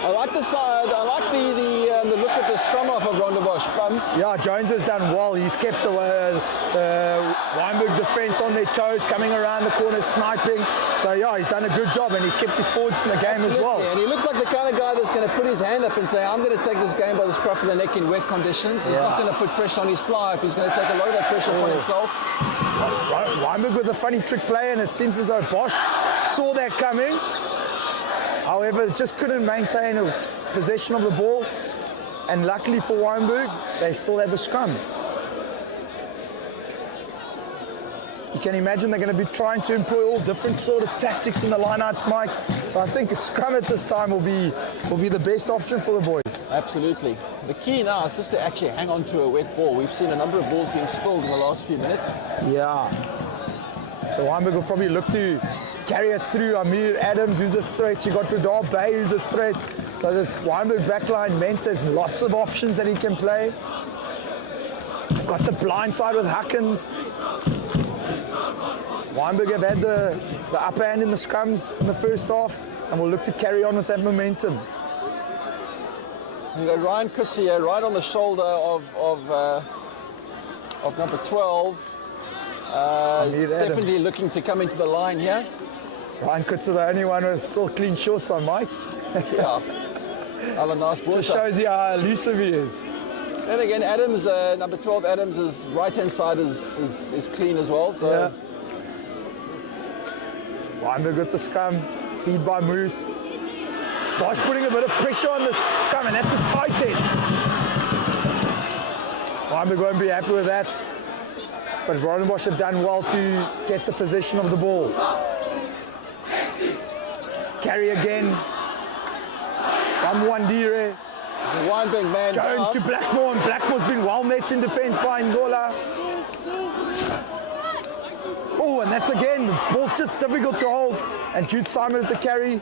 I like the side. I like the look at the scrum off of Rondebosch. Yeah, Jones has done well. He's kept the Wynberg defence on their toes, coming around the corner, sniping. So yeah, he's done a good job, and he's kept his forwards in the game as well. And he looks like the kind of guy that's going to put his hand up and say, I'm going to take this game by the scruff of the neck in wet conditions. He's not going to put pressure on his fly if he's going to take a lot of that pressure upon himself. Wynberg with a funny trick play, and it seems as though Bosch saw that coming. However, just couldn't maintain a possession of the ball. And luckily for Wynberg, they still have a scrum. You can imagine they're going to be trying to employ all different sort of tactics in the lineouts, Mike. So I think a scrum at this time will be the best option for the boys. Absolutely. The key now is just to actually hang on to a wet ball. We've seen a number of balls being spilled in the last few minutes. Yeah. So Wynberg will probably look to carry it through Amir Adams, who's a threat. You got Rudolph Bay, who's a threat. So the Wynberg backline, Mens has lots of options that he can play. They've got the blind side with Huckins. Wynberg have had the upper hand in the scrums in the first half, and will look to carry on with that momentum. You got Ryan Kutsi here, right on the shoulder of number 12. Definitely looking to come into the line here. Ryan Kutsi, the only one with still clean shorts on, Mike. Yeah. Have a nice ball. Just shows you how elusive he is. Then again, Adams, number 12, Adams' right-hand side is clean as well. So. Yeah. Wynberg with the scrum, feed by Moose. Bosch putting a bit of pressure on this scrum, and that's a tight end. Wynberg won't be happy with that. But Rondebosch have done well to get the possession of the ball. Carry again. Wandire. Wynberg man. Jones to Blackmore, and Blackmore's been well met in defence by Ngola. Oh, and that's again, the ball's just difficult to hold. And Jude Simon at the carry.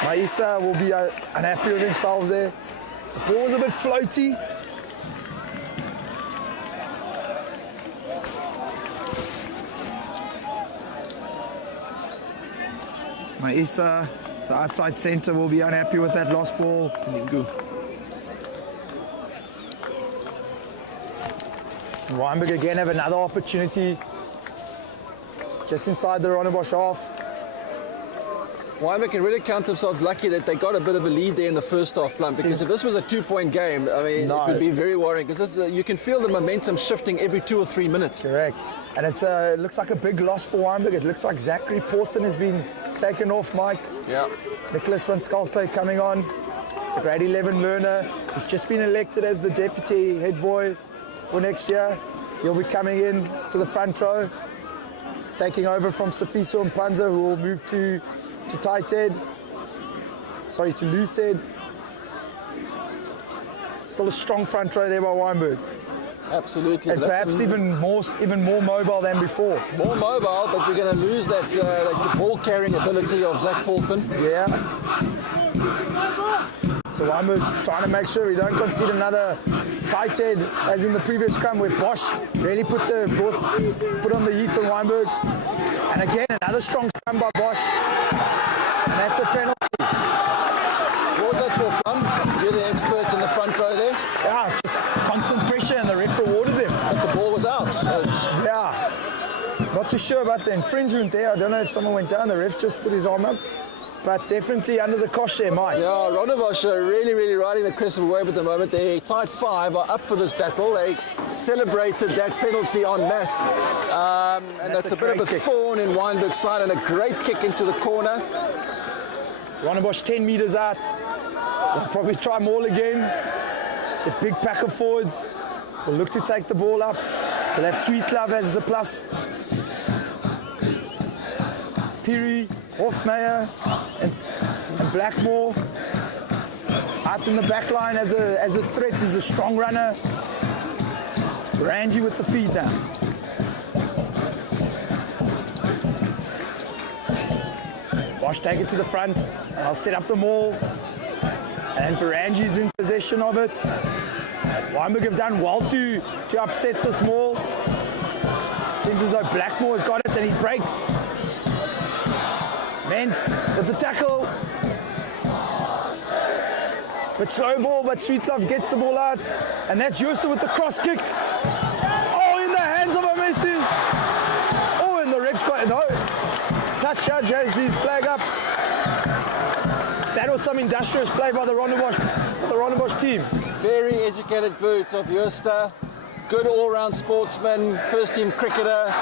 Maisa will be unhappy with themselves there. The ball was a bit floaty. Maisa, the outside centre, will be unhappy with that lost ball. Weinberg again have another opportunity just inside the Rondebosch half. Wynberg can really count themselves lucky that they got a bit of a lead there in the first half, Flump, because if this was a 2-point game, I mean, it would be very worrying, because you can feel the momentum shifting every 2 or 3 minutes. Correct. And it looks like a big loss for Weinberg. It looks like Zachary Porthen has been taken off, Mike. Yeah. Nicholas van Schalkwyk coming on, the grade 11 learner. He's just been elected as the deputy head boy for next year. He'll be coming in to the front row, taking over from Sifiso and Panza, who will move to tight head. Sorry, to loose head. Still a strong front row there by Weinberg. Absolutely. And perhaps even more mobile than before. More mobile, but we're going to lose that ball carrying ability of Zach Porthen. Yeah. So Weinberg trying to make sure we don't concede another tight head as in the previous scrum where Bosch really put on the heat on Weinberg. And again, another strong scrum by Bosch. And that's a penalty. What was that for, Flum? You're the experts in the front row there. Yeah, just constant pressure and the ref rewarded them. But the ball was out. Yeah. Not too sure about the infringement there. I don't know if someone went down. The ref just put his arm up. But definitely under the cosh there, Mike. Yeah, Rondebosch are really, really riding the crest of a wave at the moment. They tight 5 are up for this battle. They celebrated that penalty en masse. And that's a bit of a thorn in Wynberg's side, and a great kick into the corner. Rondebosch 10 meters out. They'll probably try Maul again. The big pack of forwards will look to take the ball up. They'll have Sweet Love as a plus. Piri, Hofmeyer, and Blackmore out in the back line as a threat. He's a strong runner. Ranji with the feed now. Bosch take it to the front. I'll set up the maul. And Baranji's in possession of it. Wynberg have done well to upset this maul. Seems as though Blackmore has got it and he breaks. Mens with the tackle. But slow ball, but Sweetlove gets the ball out. And that's Jooste with the cross kick. Oh, in the hands of a Messi. Oh, and the ref's got no. Touch judge has his flag up. That was some industrious play by the Rondebosch team. Very educated boot of Jooste. Good all-round sportsman, first-team cricketer.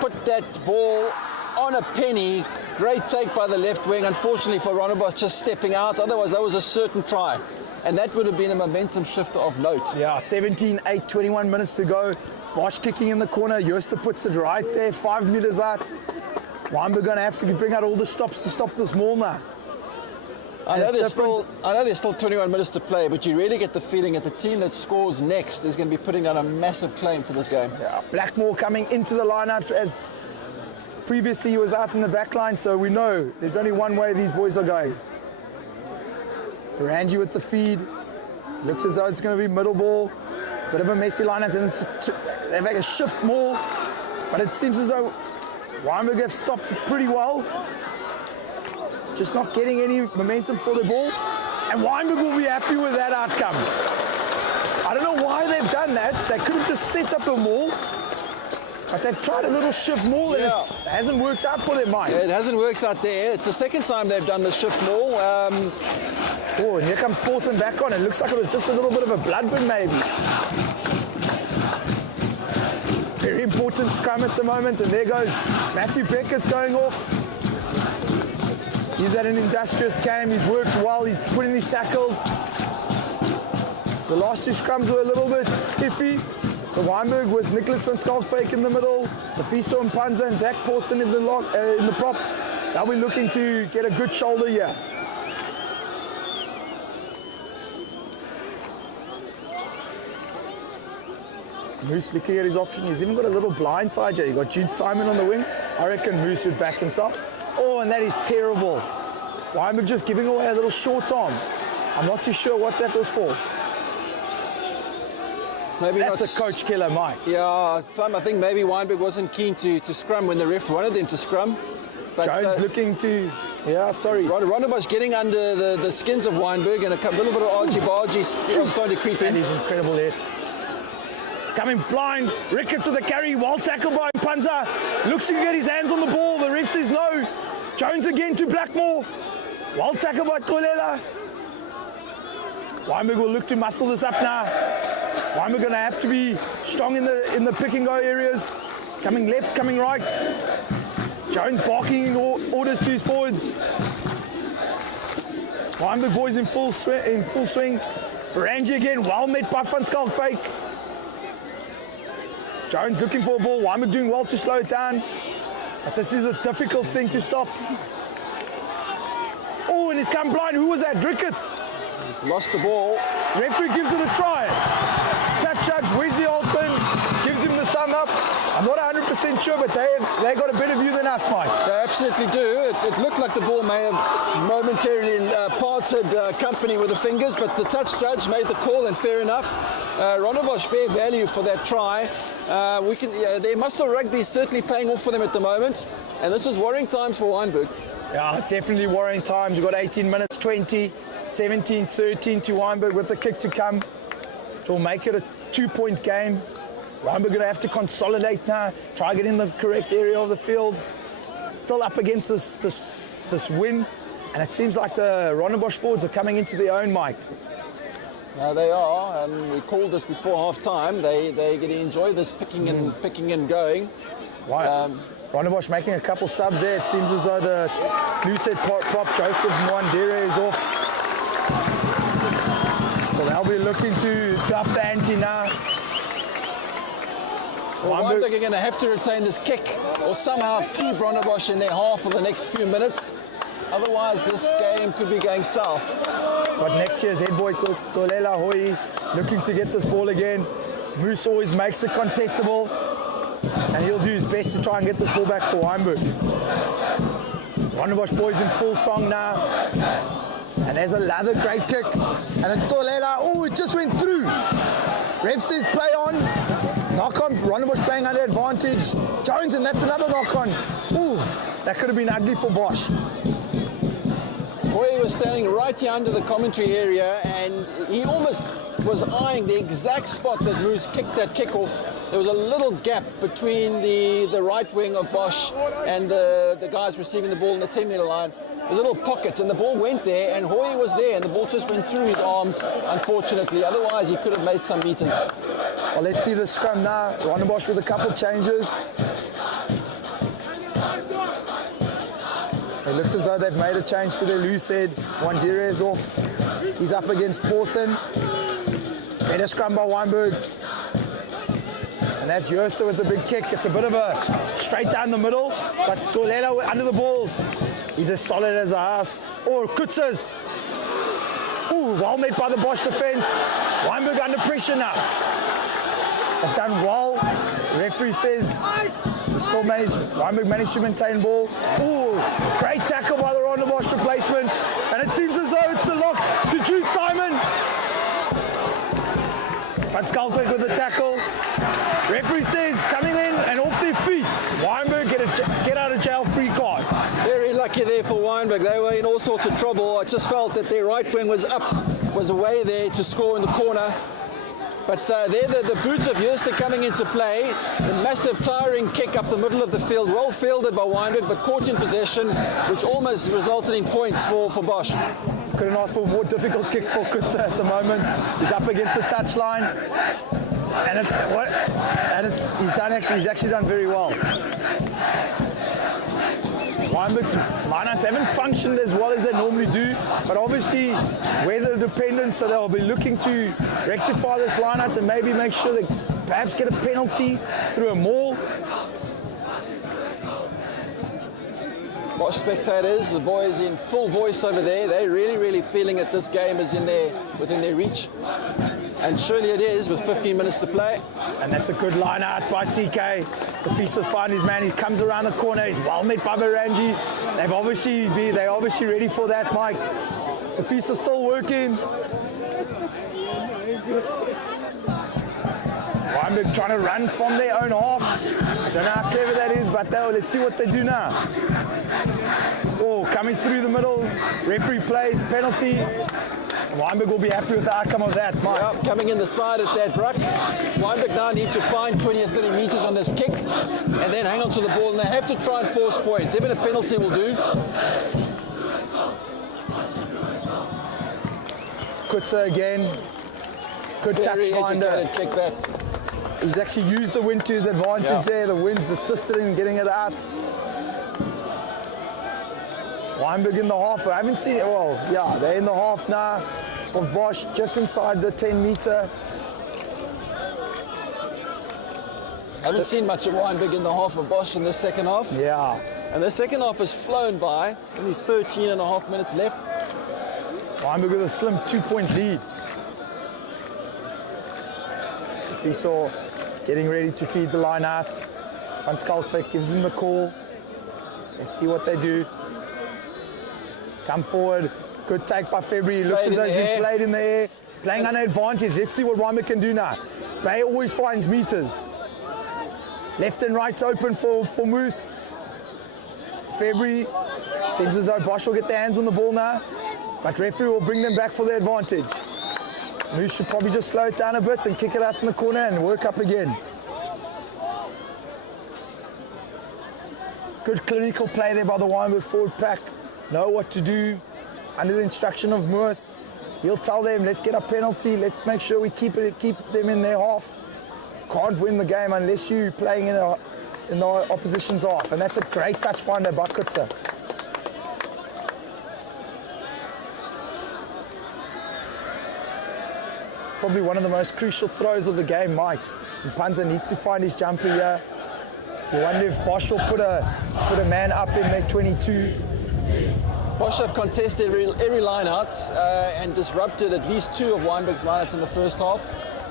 Put that ball on a penny. Great take by the left wing. Unfortunately for Rondebosch, just stepping out. Otherwise, that was a certain try. And that would have been a momentum shifter of note. Yeah, 17-8, 21 minutes to go. Bosch kicking in the corner. Jooste puts it right there, 5 meters out. Wynberg going to have to bring out all the stops to stop this maul now. I know there's still 21 minutes to play, but you really get the feeling that the team that scores next is going to be putting out a massive claim for this game. Yeah, Blackmore coming into the line-out as previously he was out in the back line, so we know there's only one way these boys are going. Baranji with the feed. Looks as though it's going to be middle ball. Bit of a messy line-out, and they make a shift more, but it seems as though Wynberg have stopped it pretty well. Just not getting any momentum for the ball. And Wynberg will be happy with that outcome. I don't know why they've done that. They could have just set up a maul. But they've tried a little shift maul and it hasn't worked out for them, Mike. It hasn't worked out there. It's the second time they've done the shift maul. Oh, and here comes Porthen back on. It looks like it was just a little bit of a bloodburn, maybe. Very important scrum at the moment. And there goes Matthew Beckett's going off. He's had an industrious game, he's worked well, he's put in his tackles. The last 2 scrums were a little bit iffy. So Wynberg with Nicholas van Schalkwyk in the middle, Sifiso and Panza and Zach Porthen in the props. They'll be looking to get a good shoulder here. Moose looking at his option. He's even got a little blind side here. You've got Jude Simon on the wing. I reckon Moose would back himself. Oh, and that is terrible. Wynberg just giving away a little short arm. I'm not too sure what that was for. Maybe that's a coach killer, Mike. Yeah, I think maybe Weinberg wasn't keen to scrum when the ref wanted them to scrum. But Jones looking to, yeah, sorry. Rondebosch getting under the skins of Weinberg, and a little bit of argy-bargy starting to creep in. That is incredible hit. Coming blind, Ricketts with the carry, well tackled by Panza. Looks to get his hands on the ball, the ref says no. Jones again to Blackmore. Well tackled by Tolela. Wynberg will look to muscle this up now. Wynberg going to have to be strong in the pick and go areas. Coming left, coming right. Jones barking in orders to his forwards. Wynberg boys in full swing. Barangi again, well met by Van Skalkwyk. Jones looking for a ball. Wynberg doing well to slow it down. But this is a difficult thing to stop. Oh, and he's come blind. Who was that? Ricketts. He's lost the ball. Referee gives it a try. Touch judge Wesley Altman gives him the thumb up. I'm not 100% sure, but they got a better view than us, Mike. They absolutely do. It looked like the ball may have momentarily parted company with the fingers, but the touch judge made the call, and fair enough. Rondebosch fair value for that try. Their muscle rugby is certainly paying off for them at the moment, and this is worrying times for Wynberg. Yeah, definitely worrying times. We've got 18 minutes 20, 17-13 to Wynberg with the kick to come. It will make it a 2-point game. Wynberg going to have to consolidate now, try get in the correct area of the field. Still up against this win, and it seems like the Rondebosch forwards are coming into their own, Mike. They are. We called this before half-time. They're going to enjoy this picking and going. Right. Rondebosch making a couple subs there. It seems as though the loose head prop Joseph Mwandere is off. So they'll be looking to up the ante now. Wynberg are going to have to retain this kick or somehow keep Rondebosch in their half for the next few minutes. Otherwise, this game could be going south. But next year's head boy, Tolela Hoi, looking to get this ball again. Moose always makes it contestable, and he'll do his best to try and get this ball back for Wynberg. Rondebosch boys in full song now. And there's another great kick. And then Tolela, oh, it just went through. Ref says play on. Knock on, Rondebosch playing under advantage. Jones, and that's another knock on. Ooh, that could have been ugly for Bosch. Boy was standing right here under the commentary area, and he almost was eyeing the exact spot that Moose kicked that kickoff. There was a little gap between the right wing of Bosch and the guys receiving the ball in the 10-meter line. A little pocket, and the ball went there, and Hoy was there, and the ball just went through his arms, unfortunately. Otherwise, he could have made some meters. Well, let's see the scrum now. Rondebosch with a couple changes. It looks as though they've made a change to their loose head. Wandire is off. He's up against Porthen. Better scrum by Wynberg. And that's Jooste with the big kick. It's a bit of a straight down the middle, but Tolela under the ball. He's as solid as a house. Or Kutzes. Ooh, well made by the Bosch defense. Wynberg under pressure now. They've done well. The referee says Wynberg managed to maintain ball. Ooh, great tackle by the Rondebosch replacement. And it seems as though it's the lock to Jude Simon. Van Skalkwyk with the tackle. Referee says coming in and off their feet. Wynberg get out of jail free card. Very lucky there for Wynberg. They were in all sorts of trouble. I just felt that their right wing was away there to score in the corner. But there the boots of Jooste coming into play. The massive tiring kick up the middle of the field, well fielded by Wynberg, but caught in possession, which almost resulted in points for Bosch. Couldn't ask for a more difficult kick for Kutze at the moment. He's up against the touchline. And he's actually done very well. Wynberg's lineouts haven't functioned as well as they normally do, but obviously weather dependent, so they'll be looking to rectify this lineout and maybe make sure they perhaps get a penalty through a maul. Bosch spectators, the boys in full voice over there, they're really, really feeling that this game is within their reach. And surely it is with 15 minutes to play. And that's a good line out by TK. Safiso's found his man. He comes around the corner. He's well met by Baranji. They're obviously ready for that, Mike. Safiso's still working. Wynberg trying to run from their own half. I don't know how clever that is, but let's see what they do now. Oh, coming through the middle. Referee plays penalty. Wynberg will be happy with the outcome of that, Mike. Yep, coming in the side at that ruck. Wynberg now need to find 20 or 30 metres on this kick and then hang on to the ball, and they have to try and force points. Even a penalty will do. Kutsa again. Good Very touch finder. educated kick that. He's actually used the wind to his advantage there. The wind's assisted in getting it out. Wynberg in the half. I haven't seen it. Well, yeah, they're in the half now of Bosch, just inside the 10-meter. I haven't seen much of Wynberg in the half of Bosch in the second half. Yeah. And the second half has flown by. Only 13 and a half minutes left. Wynberg with a slim 2-point lead. Safiso getting ready to feed the line out. Van Skalkwyk gives him the call. Let's see what they do. Come forward. Good take by February. Looks as though he's been played in the air. Playing under advantage. Let's see what Wynberg can do now. Bay always finds meters. Left and right's open for Moose. February. Seems as though Bosch will get their hands on the ball now. But referee will bring them back for the advantage. Moose should probably just slow it down a bit and kick it out in the corner and work up again. Good clinical play there by the Wynberg forward pack. Know what to do under the instruction of Moras. He'll tell them, let's get a penalty. Let's make sure we keep them in their half. Can't win the game unless you're playing in the opposition's half. And that's a great touch finder by Kutsa. Probably one of the most crucial throws of the game, Mike. And Panza needs to find his jumper here. You wonder if Bosch will put a man up in their 22. Bosch have contested every line-out and disrupted at least 2 of Wynberg's line-outs in the first half.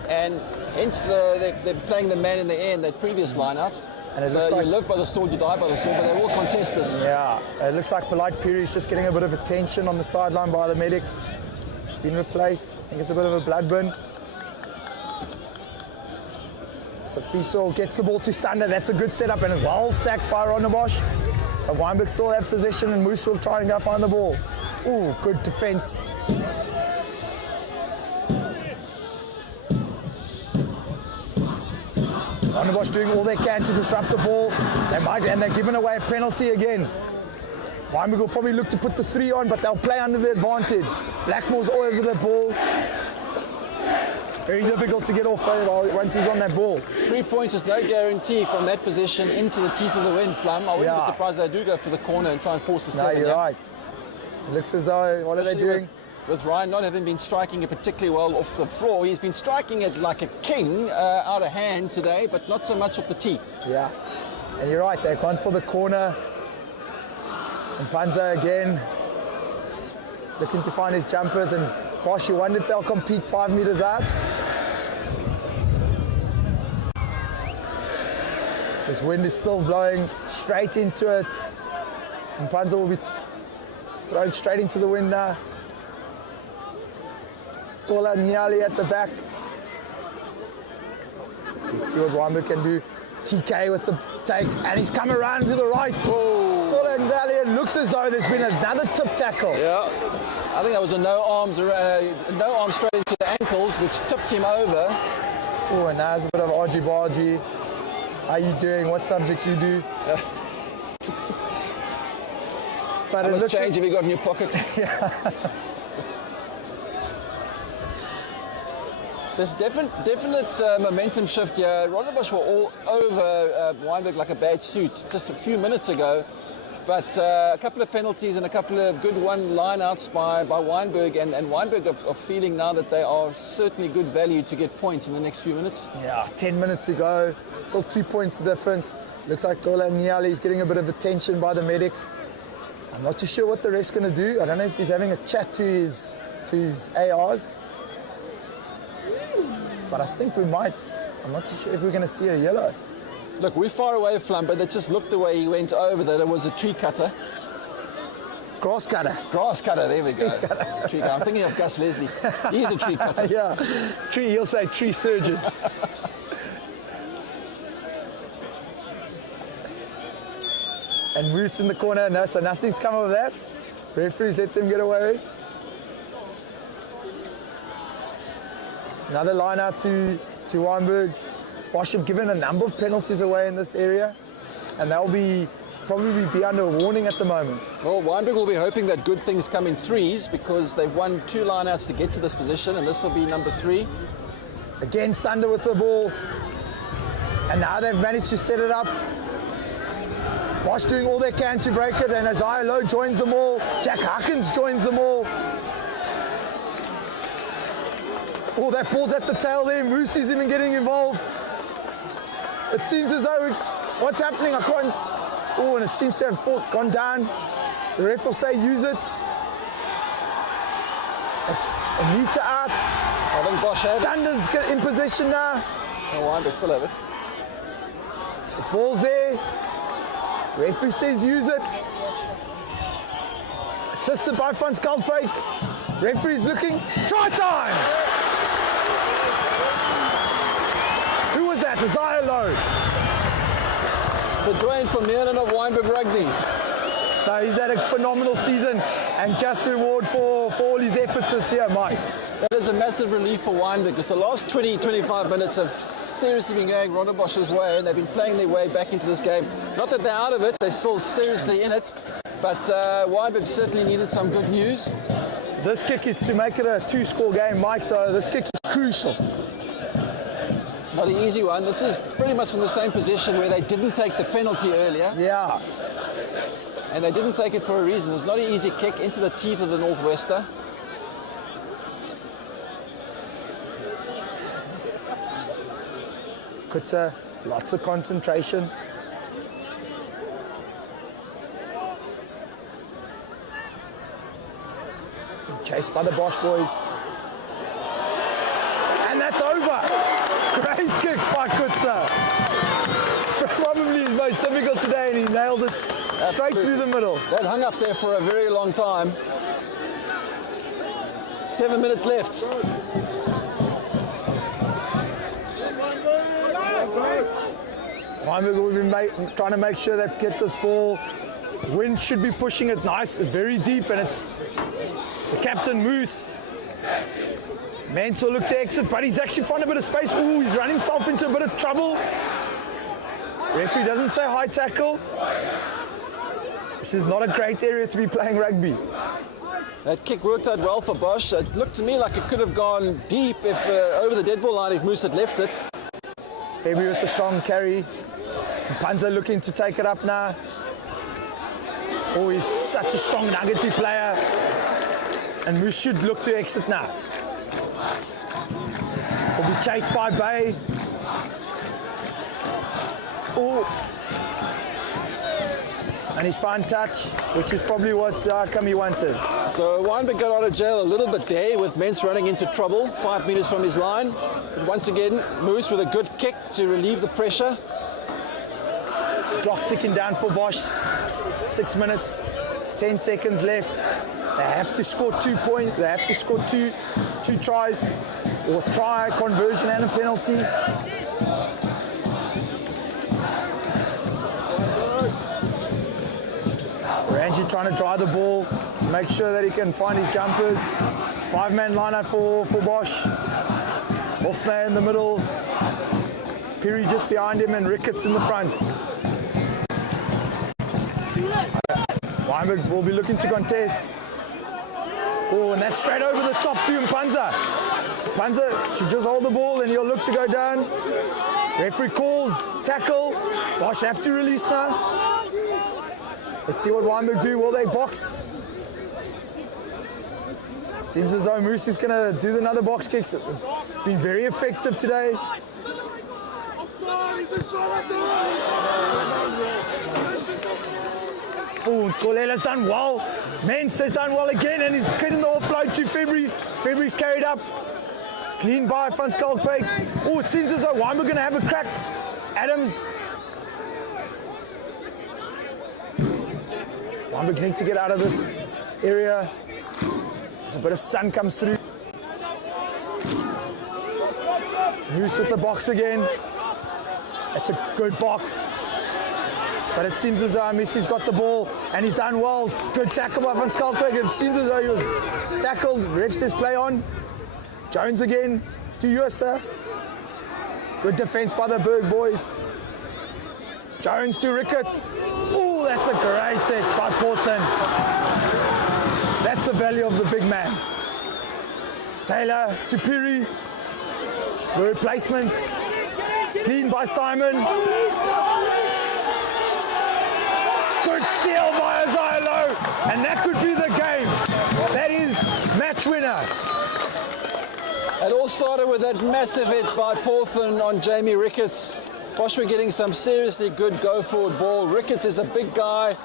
And hence they're playing the man in the air in that previous line-out. And it looks like you live by the sword, you die by the sword, but they will contest this. Yeah, it looks like Polite Piri is just getting a bit of attention on the sideline by the medics. It's been replaced. I think it's a bit of a blood burn. Safiso gets the ball to Stander. That's a good setup and well sacked by Rondebosch. But Wynberg still have possession and Moose will try and go find the ball. Ooh, good defense. Rondebosch doing all they can to disrupt the ball. They might, and they're giving away a penalty again. Wynberg will probably look to put the 3 on, but they'll play under the advantage. Blackmore's all over the ball. Very difficult to get off once he's on that ball. 3 points is no guarantee from that position into the teeth of the wind, Flum. I wouldn't be surprised if they do go for the corner and try and force the 7. No, you're right. It looks as though, what are they doing? With Ryan not having been striking it particularly well off the floor, he's been striking it like a king out of hand today, but not so much off the tee. Yeah, and you're right, they've gone for the corner. And Panza again, looking to find his jumpers, and Bosch, you wonder if they'll compete 5 meters out. This wind is still blowing straight into it, and Panza will be thrown straight into the wind now. Tola Nyali at the back. Let's see what Wynberg can do. TK with the take, and he's come around to the right. Tola Nyali, it looks as though there's been another tip tackle. Yeah, I think that was a no arm straight into the ankles, which tipped him over. Oh, and now there's a bit of argy-bargy. How you doing? What subjects you do? But how much change have you got in your pocket? There's definite momentum shift here. Rondebosch were all over Wynberg like a bad suit just a few minutes ago. But a couple of penalties and a couple of good line-outs by Wynberg. And Wynberg are feeling now that they are certainly good value to get points in the next few minutes. Yeah, 10 minutes to go. Still 2 points difference. Looks like Tola Nyali is getting a bit of attention by the medics. I'm not too sure what the ref's going to do. I don't know if he's having a chat to his ARs. but I think we might. I'm not too sure if we're going to see a yellow. Look, we're far away from, but it just looked the way he went over that it was a tree cutter. Grass cutter. Grass cutter, there we go. Tree cutter. I'm thinking of Gus Leslie. He's a tree cutter. Yeah, he'll say tree surgeon. And Moose in the corner, no, so nothing's come of that. Referees let them get away. Another line out to Weinberg. Bosch have given a number of penalties away in this area, and they'll probably be under a warning at the moment. Well, Weinberg will be hoping that good things come in threes because they've won 2 lineouts to get to this position, and this will be number 3. Again, Stander with the ball, and now they've managed to set it up. Bosch doing all they can to break it, and Isaiah Lowe joins them all. Jack Huckins joins them all. Oh, that ball's at the tail there. Moose is even getting involved. It seems as though, what's happening? I can't. Oh, and it seems to have gone down. The ref will say use it. A meter out. I think Bosch had it. Stander's in possession now. Oh, Weinberg still have it. The ball's there. Referee says use it. Assisted by Van Skaltwyk. Referee's looking. Try time! Who was that? Isaiah Lowe. The Dwayne from Meerlen of Wynberg Rugby. No, he's had a phenomenal season and just reward for all his efforts this year, Mike. That is a massive relief for Wynberg because the last 20-25 minutes have seriously been going Rondebosch's way, and they've been playing their way back into this game. Not that they're out of it, they're still seriously in it, but Wynberg certainly needed some good news. This kick is to make it a 2-score game, Mike, so this kick is crucial. Not an easy one. This is pretty much from the same position where they didn't take the penalty earlier. Yeah. And they didn't take it for a reason. It's not an easy kick into the teeth of the Northwester. Kutsa, lots of concentration. Chased by the Bosch boys. And that's over. Great kick by Kutsa. Probably his most difficult today, and he nails it straight through the middle. That hung up there for a very long time. 7 minutes left. Wynberg will be trying to make sure they get this ball. Wind should be pushing it nice, very deep, and it's the captain, Moose. Mance will look to exit, but he's actually found a bit of space. Ooh, he's run himself into a bit of trouble. Referee doesn't say high tackle. This is not a great area to be playing rugby. That kick worked out well for Bosch. It looked to me like it could have gone deep if over the dead ball line if Moose had left it. February with the strong carry. Panzer looking to take it up now. Oh, he's such a strong nuggety player. And Moose should look to exit now. Will be chased by Bay. Oh. And he's fine touch, which is probably what the outcome he wanted. So Wynberg got out of jail a little bit there with Mence running into trouble 5 meters from his line. And once again, Moose with a good kick to relieve the pressure. Clock ticking down for Bosch. 6 minutes, 10 seconds left. They have to score 2 points. They have to score two tries, or try, conversion and a penalty. Ranji trying to dry the ball to make sure that he can find his jumpers. 5-man line-out for Bosch. Hoffman in the middle. Piri just behind him and Ricketts in the front. Wynberg will be looking to contest. Oh, and that's straight over the top to Panzer. Panzer should just hold the ball and he'll look to go down. Referee calls, tackle. Bosch have to release now. Let's see what Wynberg do. Will they box? Seems as though Moose is going to do another box kick. It's been very effective today. Oh, Kolela's done well. Mence has done well again, and he's getting the offload to February. February's carried up. Clean by Van Skalkwyk. Oh, it seems as though Wynberg going to have a crack. Adams. Wynberg need to get out of this area. There's a bit of sun comes through. Moose with the box again. It's a good box. But it seems as though Messi's got the ball and he's done well. Good tackle by Van Skalkwyk. It seems as though he was tackled. Ref says play on. Jones again to Jooste. Good defense by the Berg boys. Jones to Ricketts. Oh, that's a great set by Portland. That's the value of the big man. Taylor to Piri. To the replacement. Clean by Simon. Good steal by Azilo. And that could be the game. That is match winner. It all started with that massive hit by Portland on Jamie Ricketts. Bosch were getting some seriously good go-forward ball. Ricketts is a big guy,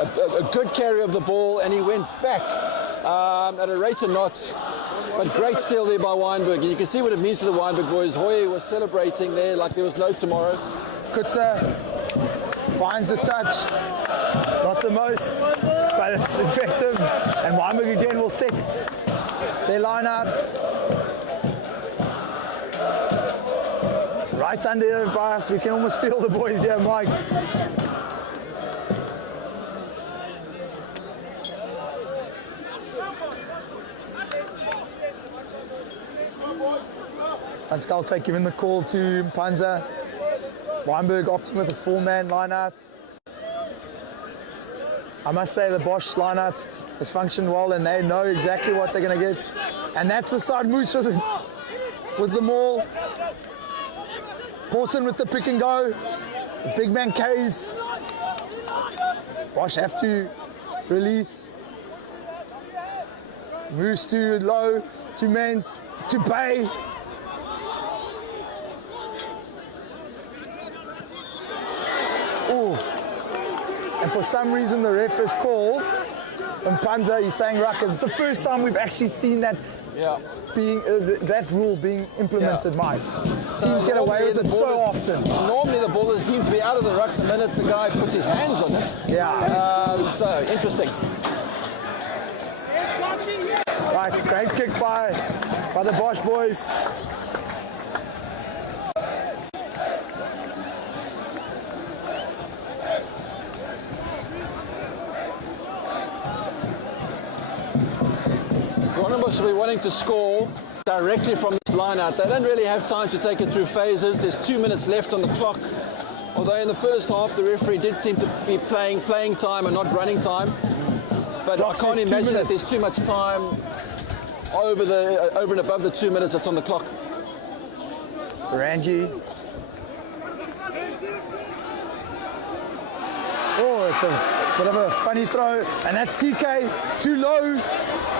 a good carry of the ball, and he went back at a rate of knots. But great steal there by Wynberg. And you can see what it means to the Wynberg boys. Hoye was celebrating there like there was no tomorrow. Kutsa finds the touch. Not the most, but it's effective. And Wynberg again will set their line out. Right under by us. We can almost feel the boys here, Mike. Van Skalkwyk giving the call to Mpanza. Wynberg opting with a four-man line-out. I must say the Bosch line-out has functioned well and they know exactly what they're going to get. And that's the side moves with the maul. Portland with the pick and go. The big man carries. Bosch have to release. Moves to low, to Mens, to Bay. Oh, and for some reason the ref has called Mpanza. He's saying Rucker. It's the first time we've actually seen that being that rule being implemented, Mike. Teams get away with it so often. Normally the ball is deemed to be out of the ruck the minute the guy puts his hands on it. Yeah. So interesting. Right, great kick by the Bosch boys. Rondebosch will be wanting to score directly from this line out. They don't really have time to take it through phases. There's 2 minutes left on the clock. Although in the first half the referee did seem to be playing time and not running time. But I can't imagine that there's too much time over and above the 2 minutes that's on the clock. Ranji. Oh, it's a bit of a funny throw, and that's TK, too low.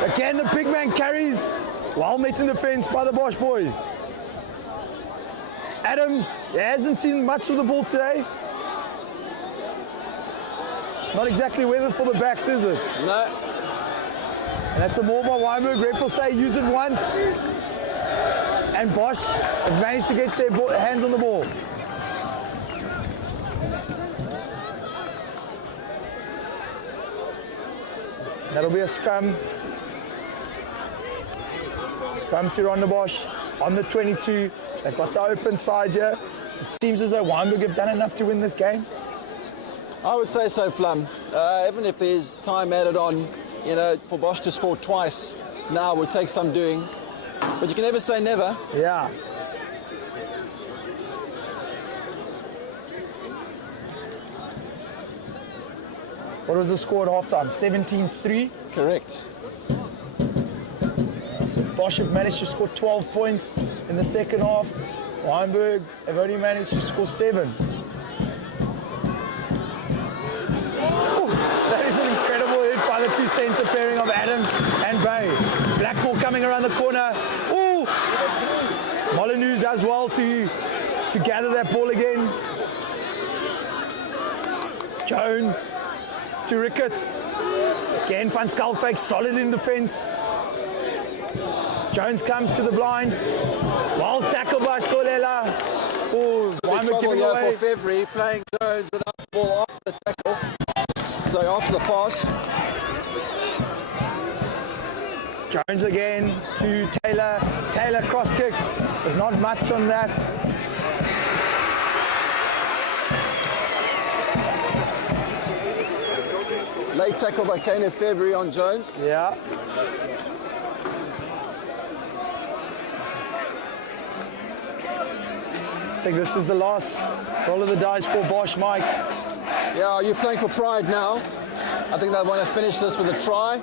Again, the big man carries. Well met in defense by the Bosch boys. Adams, he hasn't seen much of the ball today. Not exactly weather for the backs, is it? No. And that's a maul by Wynberg. Ref will say use it once. And Bosch have managed to get their hands on the ball. That'll be a scrum. Scrum to Rondebosch on the 22. They've got the open side here. It seems as though Wynberg have done enough to win this game. I would say so, Flum. Even if there's time added on, you know, for Bosch to score twice now would take some doing. But you can never say never. Yeah. What was the score at halftime? 17-3? Correct. So Bosch have managed to score 12 points in the second half. Wynberg have only managed to score 7. That is an incredible hit by the two centre pairing of Adams and Bay. Blackmore coming around the corner. Ooh! Molyneux does well to gather that ball again. Jones to Ricketts. Again, Van Skalkwyk solid in defence. Jones comes to the blind. Well tackled by Tolela. Oh, Weinberg Trouble giving here away. for February, playing Jones without the ball after the tackle. So after the pass. Jones again to Taylor. Taylor cross kicks, but not much on that. Late tackle by Kane in February on Jones. Yeah. I think this is the last roll of the dice for Bosch, Mike. Yeah, you're playing for pride now. I think they want to finish this with a try.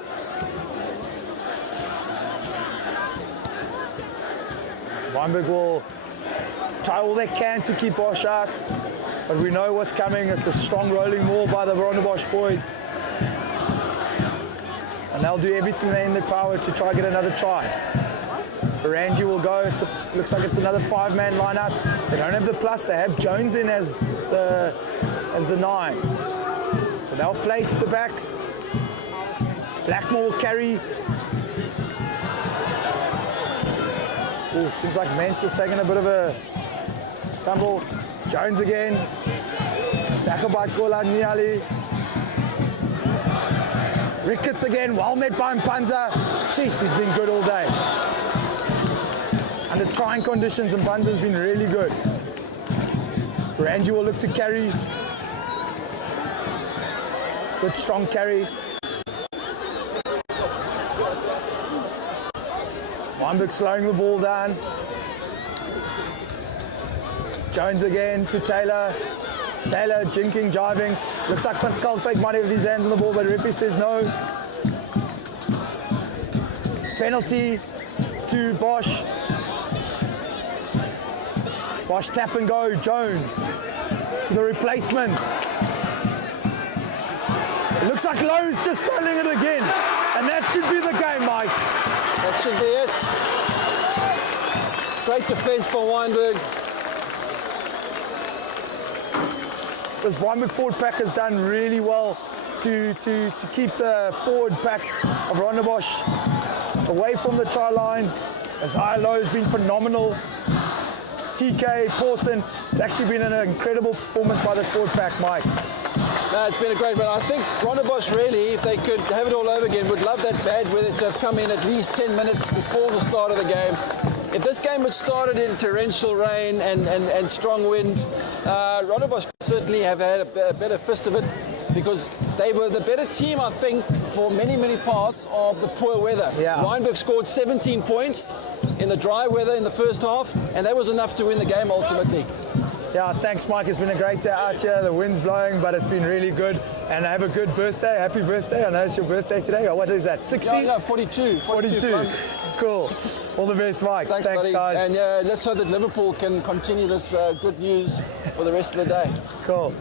Weinberg will try all they can to keep Bosch out, but we know what's coming. It's a strong rolling maul by the Rondebosch boys. And they'll do everything in their power to try to get another try. Rangi will go. Looks like it's another 5-man lineup. They don't have the plus. They have Jones in as the 9. So they'll play to the backs. Blackmore will carry. Oh, it seems like Mensa's taking a bit of a stumble. Jones again. Tackle by Kola Niali. Ricketts again, well met by Mpanza. Jeez, he's been good all day. Under trying conditions, Mpanza's been really good. Rangi will look to carry. Good strong carry. Wynberg slowing the ball down. Jones again to Taylor. Taylor jinking, jiving. Looks like Van Skalkwyk might have his hands on the ball, but the referee says no. Penalty to Bosch. Bosch tap and go. Jones to the replacement. It looks like Lowe's just stunning it again. And that should be the game, Mike. That should be it. Great defense by Weinberg. This Weinberg forward pack has done really well to keep the forward pack of Rondebosch away from the try line. As high low has been phenomenal. TK, Porthen, it's actually been an incredible performance by this forward pack, Mike. No, it's been a great run. I think Rondebosch really, if they could have it all over again, would love that bad weather to have come in at least 10 minutes before the start of the game. If this game had started in torrential rain and strong wind, Rondebosch could certainly have had a better fist of it, because they were the better team, I think, for many, many parts of the poor weather. Yeah. Wynberg scored 17 points in the dry weather in the first half, and that was enough to win the game ultimately. Yeah, thanks, Mike. It's been a great day out here. The wind's blowing, but it's been really good. And have a good birthday. Happy birthday. I know it's your birthday today. What is that, 60? Yeah, 42. 42. Cool. All the best, Mike. Thanks buddy. Guys. And let's hope that Liverpool can continue this good news for the rest of the day. Cool.